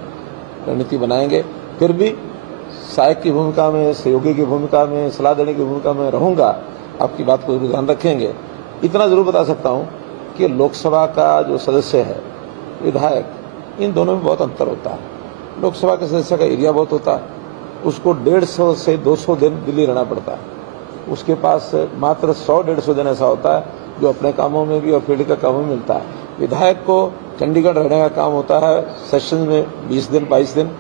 रणनीति बनाएंगे। फिर भी सहायक की भूमिका में, सहयोगी की भूमिका में, सलाह देने की भूमिका में रहूंगा। आपकी बात को ध्यान रखेंगे। इतना जरूर बता सकता हूं कि लोकसभा का जो सदस्य है, विधायक, इन दोनों में बहुत अंतर होता है। लोकसभा के सदस्य का एरिया बहुत होता है, उसको 150 से 200 दिन दिल्ली रहना पड़ता है। उसके पास मात्र 100-150 दिन ऐसा होता है जो अपने कामों में भी और फील्ड के कामों में मिलता है। विधायक को चंडीगढ़ रहने का काम होता है सेशन में 20 दिन 22 दिन,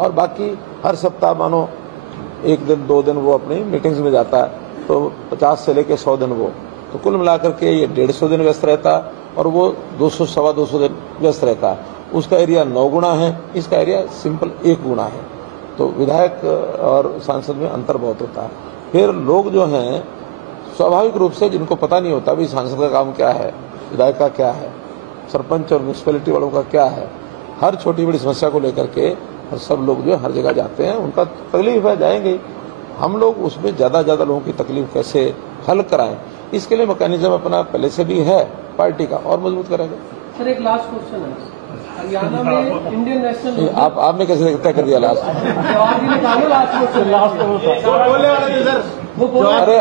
और बाकी हर सप्ताह मानो 1 दिन 2 दिन वो अपनी मीटिंग्स में जाता है, तो 50 से लेकर 100 दिन वो, तो कुल मिलाकर के ये 150 दिन व्यस्त रहता है, और वो 200-225 दिन व्यस्त रहता है। उसका एरिया 9 गुना है, इसका एरिया सिंपल 1 गुना है। तो विधायक और सांसद में अंतर बहुत होता है। फिर लोग जो हैं स्वाभाविक रूप से, जिनको पता नहीं होता भी सांसद का काम क्या है, विधायक का क्या है, सरपंच और म्यूनसिपैलिटी वालों का क्या है, हर छोटी बड़ी समस्या को लेकर के सब लोग जो हर जगह जाते हैं, उनका तकलीफ है, जाएंगे। हम लोग उसमें ज्यादा लोगों की तकलीफ कैसे हल कराएं, इसके लिए मैकेनिज्म अपना पहले से भी है पार्टी का, और मजबूत करेंगे। सर एक लास्ट क्वेश्चन है, हरियाणा में इंडियन नेशनल आपने कैसे तय कर दिया लास्ट? जवाहर जी ने कहा ना लास्ट में बोलने वाले थे सर। वो बोल अरे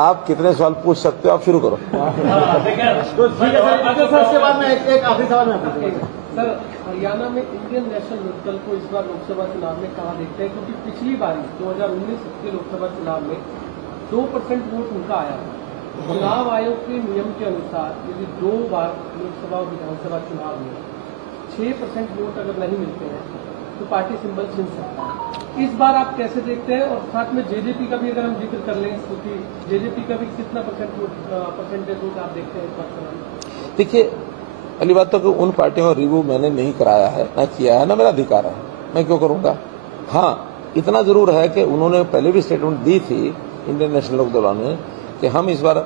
आप कितने सवाल पूछ सकते हो? आप शुरू करो। तो ठीक है सर, इसके बाद में एक आखिरी सवाल मैं पूछूंगा सर। हरियाणा में इंडियन नेशनल लोकदल को इस बार लोकसभा चुनाव में कहाँ देखते हैं, क्योंकि पिछली बार 2019 के लोकसभा चुनाव में 2% वोट उनका आया था। चुनाव आयोग के नियम के अनुसार यदि 2 बार लोकसभा और विधानसभा चुनाव में 6% वोट अगर नहीं मिलते हैं तो पार्टी सिंबल छीन सकता है। इस बार आप कैसे देखते हैं? और साथ में जेजेपी का भी अगर हम जिक्र कर लें, क्योंकि जेजेपी का भी कितना परसेंटेज वोट आप देखते हैं इस बार चुनाव में? देखिए, पहली बात तो कि उन पार्टियों का रिव्यू मैंने नहीं कराया है, ना किया है, ना मेरा अधिकार है, मैं क्यों करूंगा। हाँ, इतना जरूर है कि उन्होंने पहले भी स्टेटमेंट दी थी इंडियन नेशनल लोकदल ने कि हम इस बार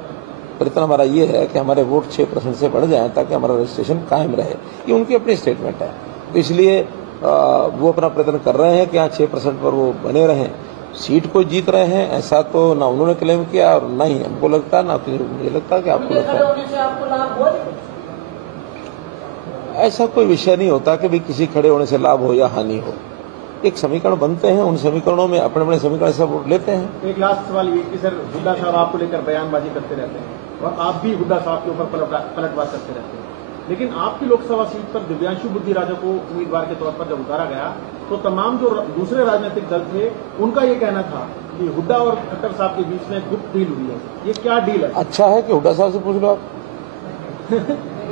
प्रयत्न हमारा ये है कि हमारे वोट 6% से बढ़ जाएं ताकि हमारा रजिस्ट्रेशन कायम रहे। ये उनकी अपनी स्टेटमेंट है, तो इसलिए वो अपना प्रयत्न कर रहे हैं कि यहाँ 6% पर वो बने रहें। सीट को जीत रहे हैं ऐसा तो ना उन्होंने क्लेम किया और ना ही हमको लगता, ना मुझे लगता कि आपको लगता है। ऐसा कोई विषय नहीं होता कि भी किसी खड़े होने से लाभ हो या हानि हो। एक समीकरण बनते हैं, उन समीकरणों में अपने अपने समीकरण सब वोट लेते हैं। एक लास्ट सवाल ये कि सर हुड्डा साहब आपको लेकर बयानबाजी करते रहते हैं और आप भी हुड्डा साहब के ऊपर पलटवार करते रहते हैं, लेकिन आपकी लोकसभा सीट पर दिव्यांशु बुद्धि राजा को उम्मीदवार के तौर पर जब उतारा गया तो तमाम जो दूसरे राजनीतिक दल थे उनका ये कहना था कि हुड्डा और खट्टर साहब के बीच में गुप्त डील हुई है। ये क्या डील है? अच्छा है कि हुड्डा साहब से पूछ लो आप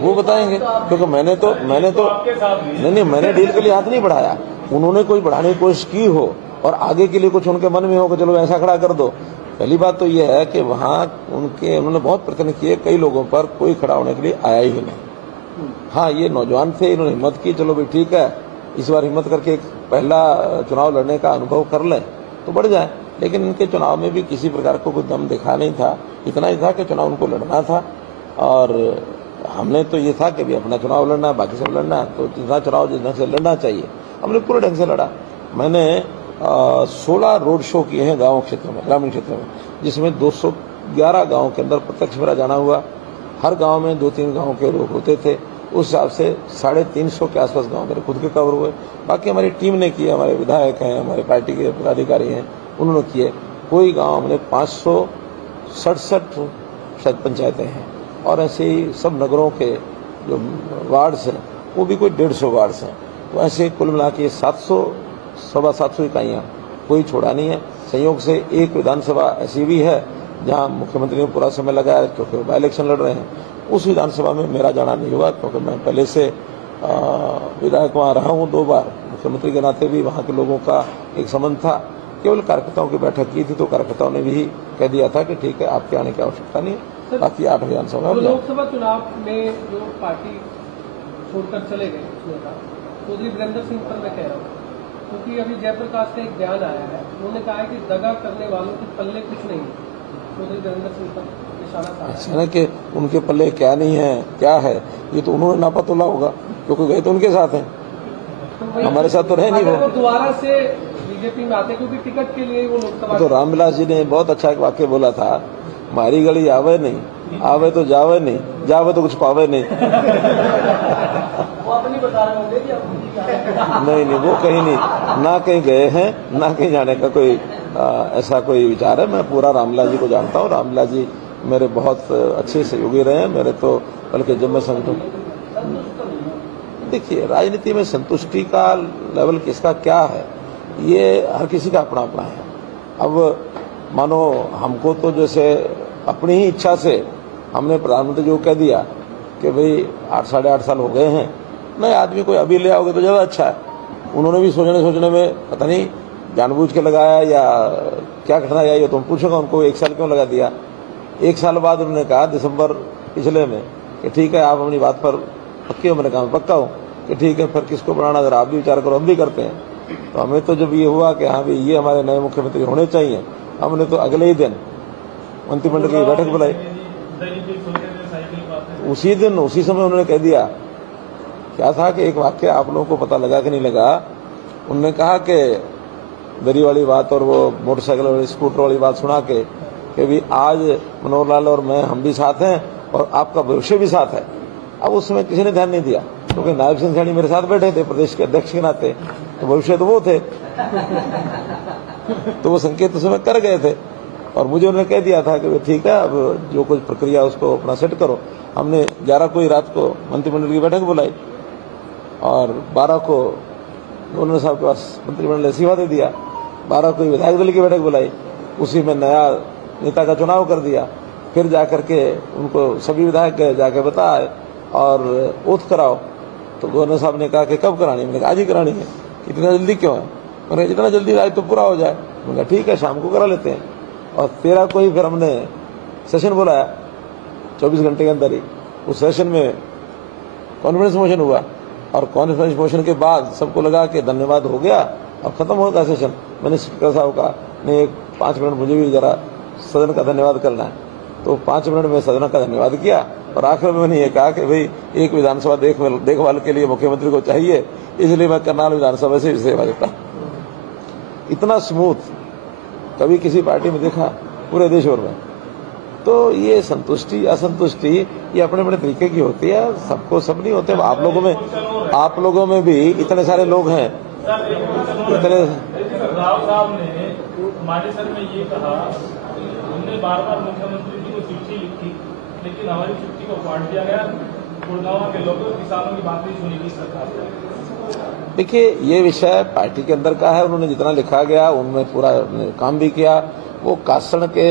वो बताएंगे, क्योंकि मैंने तो नहीं, मैंने डील के लिए हाथ नहीं बढ़ाया। उन्होंने कोई बढ़ाने की कोशिश की हो और आगे के लिए कुछ उनके मन में हो कि चलो ऐसा खड़ा कर दो। पहली बात तो यह है कि वहां उन्होंने बहुत प्रयत्न किए, कई लोगों पर कोई खड़ा होने के लिए आया ही नहीं। हाँ, ये नौजवान थे, इन्होंने हिम्मत की, चलो भाई ठीक है, इस बार हिम्मत करके एक पहला चुनाव लड़ने का अनुभव कर लें तो बढ़ जाए। लेकिन इनके चुनाव में भी किसी प्रकार को कोई दम दिखा नहीं था, इतना ही था कि चुनाव उनको लड़ना था और हमने तो ये था कि भी अपना चुनाव लड़ना है, बाकी सब लड़ना है, तो जितना चुनाव जिस ढंग से लड़ना चाहिए हमने पूरे ढंग से लड़ा। मैंने 16 रोड शो किए हैं गाँव क्षेत्र में, ग्रामीण क्षेत्र में, जिसमें 211 गाँव के अंदर प्रत्यक्ष मेरा जाना हुआ। हर गांव में 2-3 गांव के लोग होते थे, उस हिसाब से 350 के आसपास गांव मेरे खुद के कवर हुए। बाकी हमारी टीम ने किए, हमारे विधायक हैं, हमारे पार्टी के पदाधिकारी हैं, उन्होंने किए। कोई गांव हमने 567 शायद पंचायतें हैं और ऐसे ही सब नगरों के जो वार्ड्स हैं वो भी कोई 150 वार्ड्स हैं। तो ऐसे कुल मिला के 700-750 इकाइयाँ कोई छोड़ा नहीं है। संयोग से एक विधानसभा ऐसी भी है जहां मुख्यमंत्री ने पूरा समय लगाया क्योंकि वो बाई इलेक्शन लड़ रहे हैं। उस विधानसभा में मेरा जाना नहीं हुआ क्योंकि मैं पहले से विधायक वहां रहा हूं 2 बार। मुख्यमंत्री के नाते भी वहां के लोगों का एक संबंध था। केवल कार्यकर्ताओं की बैठक की थी तो कार्यकर्ताओं ने भी कह दिया था कि ठीक है, आपके आने की आवश्यकता नहीं है, बाकी 8 विधानसभा में लोकसभा चुनाव में जो पार्टी छोड़कर चले गए चौधरी वीरेंद्र सिंह पर मैं कह रहा हूँ, क्योंकि अभी जयप्रकाश का एक बयान आया है, उन्होंने कहा है कि दगा करने वालों के पल्ले कुछ नहीं है। चौधरी वीरेंद्र सिंह पर ऐसा कि उनके पल्ले क्या नहीं है, क्या है, ये तो उन्होंने नापा तोला होगा क्योंकि गए तो उनके साथ हैं, तो हमारे साथ तो रहे नहीं। वो दोबारा से बीजेपी में आते क्योंकि टिकट के लिए वो लोकसभा। तो रामविलास जी ने बहुत अच्छा एक वाक्य बोला था, मारी गली आवे नहीं, आवे तो जावे नहीं, जावे तो कुछ पावे नहीं। वो अपनी बता रहे होंगे कि नहीं, वो कहीं नहीं, ना कहीं गए हैं, ना कहीं जाने का कोई ऐसा कोई विचार है। मैं पूरा रामविलास जी को जानता हूँ। रामविलास जी मेरे बहुत अच्छे सहयोगी रहे हैं मेरे, तो बल्कि जब मैं देखिए राजनीति में संतुष्टि का लेवल किसका क्या है ये हर किसी का अपना अपना है। अब मानो हमको तो जैसे अपनी ही इच्छा से हमने प्रधानमंत्री जी को कह दिया कि भाई 8-8.5 साल हो गए हैं, नए आदमी कोई अभी ले आओगे तो ज़्यादा अच्छा है। उन्होंने भी सोचने में पता नहीं जानबूझ के लगाया या क्या घटना आई हो, तो हम पूछेगा उनको 1 साल क्यों लगा दिया। 1 साल बाद उन्होंने कहा दिसंबर पिछले में कि ठीक है आप अपनी बात पर पक्के हो। मैंने कहा पक्का हूँ कि ठीक है, फिर किसको बढ़ाना अगर आप भी विचार करो, हम भी करते हैं। तो हमें तो जब ये हुआ कि हाँ भाई ये हमारे नए मुख्यमंत्री होने चाहिए, हमने तो अगले ही दिन मंत्रिमंडल की बैठक बुलाई। उसी दिन उसी समय उन्होंने कह दिया, क्या था कि एक वाक्य आप लोगों को पता लगा कि नहीं लगा, उन्होंने कहा कि दरी वाली बात और वो मोटरसाइकिल वाली स्कूटर वाली बात सुना के कि भी आज मनोहर लाल और मैं हम भी साथ हैं और आपका भविष्य भी साथ है। अब उस समय किसी ने ध्यान नहीं दिया। क्योंकि नायब सिंह सैनी मेरे साथ बैठे थे प्रदेश के अध्यक्ष के नाते, तो भविष्य तो वो थे। तो वो संकेत उस समय कर गए थे और मुझे उन्होंने कह दिया था कि ठीक है, अब जो कुछ प्रक्रिया उसको अपना सेट करो। हमने 11 को ही रात को मंत्रिमंडल की बैठक बुलाई और 12 को गवर्नर साहब के पास मंत्रिमंडल इस्तीफा दे दिया, 12 को ही विधायक दल की बैठक बुलाई, उसी में नया नेता का चुनाव कर दिया। फिर जाकर के उनको सभी विधायक जाके बताए और ओथ कराओ। तो गवर्नर साहब ने कहा कि कब करानी? मैंने कहा आज ही करानी है। इतना जल्दी क्यों है? मैंने जितना जल्दी आज तो पूरा हो जाए। मैंने कहा ठीक है, शाम को करा लेते हैं। और 13 को ही फिर हमने सेशन बुलाया 24 घंटे के अंदर ही। उस सेशन में कॉन्फिडेंस मोशन हुआ और कॉन्फिडेंस मोशन के बाद सबको लगा कि धन्यवाद हो गया और खत्म हो गया सेशन। मैंने स्पीकर साहब का नहीं 5 मिनट मुझे भी जरा सदन का धन्यवाद करना है, तो 5 मिनट में सदन का धन्यवाद किया और आखिर में मैंने ये कहा कि भाई एक विधानसभा देखभाल के लिए मुख्यमंत्री को चाहिए, इसलिए मैं करनाल विधानसभा से सेवा देता हूँ। इतना स्मूथ कभी किसी पार्टी में देखा पूरे देश भर में। तो ये संतुष्टि असंतुष्टि ये अपने अपने तरीके की होती है, सबको सब नहीं होते। आप लोगों में भी इतने सारे लोग हैं। इतने राव साहब ने मानेसर में ये कहा, हमने बार-बार मुख्यमंत्री जी को चिट्ठी लिखी, लेकिन हमारी चिट्ठी को काट दिया गया। गुड़गांव के लोगों किसानों की बात नहीं सुनी गई सरकार। देखिए, ये विषय पार्टी के अंदर का है। उन्होंने जितना लिखा गया उनमें पूरा काम भी किया। वो कासण के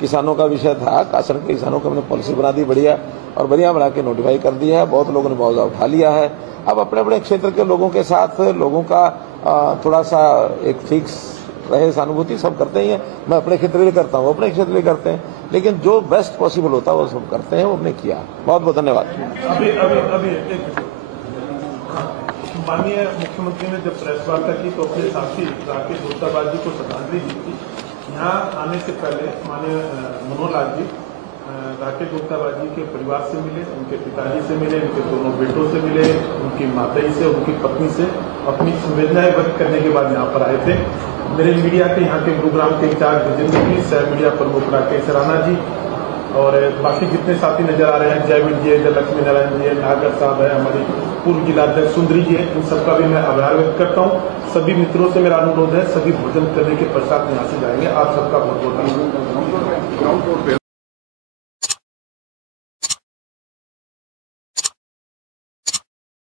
किसानों का विषय था। कासण के किसानों को हमने पॉलिसी बना दी बढ़िया और बढ़िया बना के नोटिफाई कर दिया है। बहुत लोगों ने मुआवजा उठा लिया है। अब अपने अपने क्षेत्र के लोगों के साथ लोगों का थोड़ा सा एक फिक्स रहे सहानुभूति सब करते ही हैं। मैं अपने क्षेत्र में करता हूँ, अपने क्षेत्र में करते हैं, लेकिन जो बेस्ट पॉसिबल होता है वो सब करते हैं। वो हमने किया। बहुत बहुत धन्यवाद। माननीय मुख्यमंत्री ने जब प्रेस वार्ता की तो अपने साथी राकेश गुप्ता जी को श्रद्धांजलि दी थी। यहाँ आने से पहले माननीय मनोहर लाल जी राकेश गुप्ता जी के परिवार से मिले, उनके पिताजी से मिले, उनके दोनों बेटों से मिले, उनकी माताजी से, उनकी पत्नी से अपनी संवेदनाएं व्यक्त करने के बाद यहाँ पर आए थे। मेरे मीडिया के यहाँ के प्रोग्राम के इंचार्ज विजेंद्र जी, सह मीडिया प्रमुख राकेश राणा जी और बाकी जितने साथी नजर आ रहे हैं, जयवीर जी, लक्ष्मी नारायण जी, नागर साहब है, हमारी पूर्व जिलाध्यक्ष सुंदरी जी है, इन सबका भी मैं आभार व्यक्त करता हूँ। सभी मित्रों से मेरा अनुरोध है, सभी भोजन करने के पश्चात यहाँ से जाएंगे। आप सबका बहुत बहुत धन्यवाद।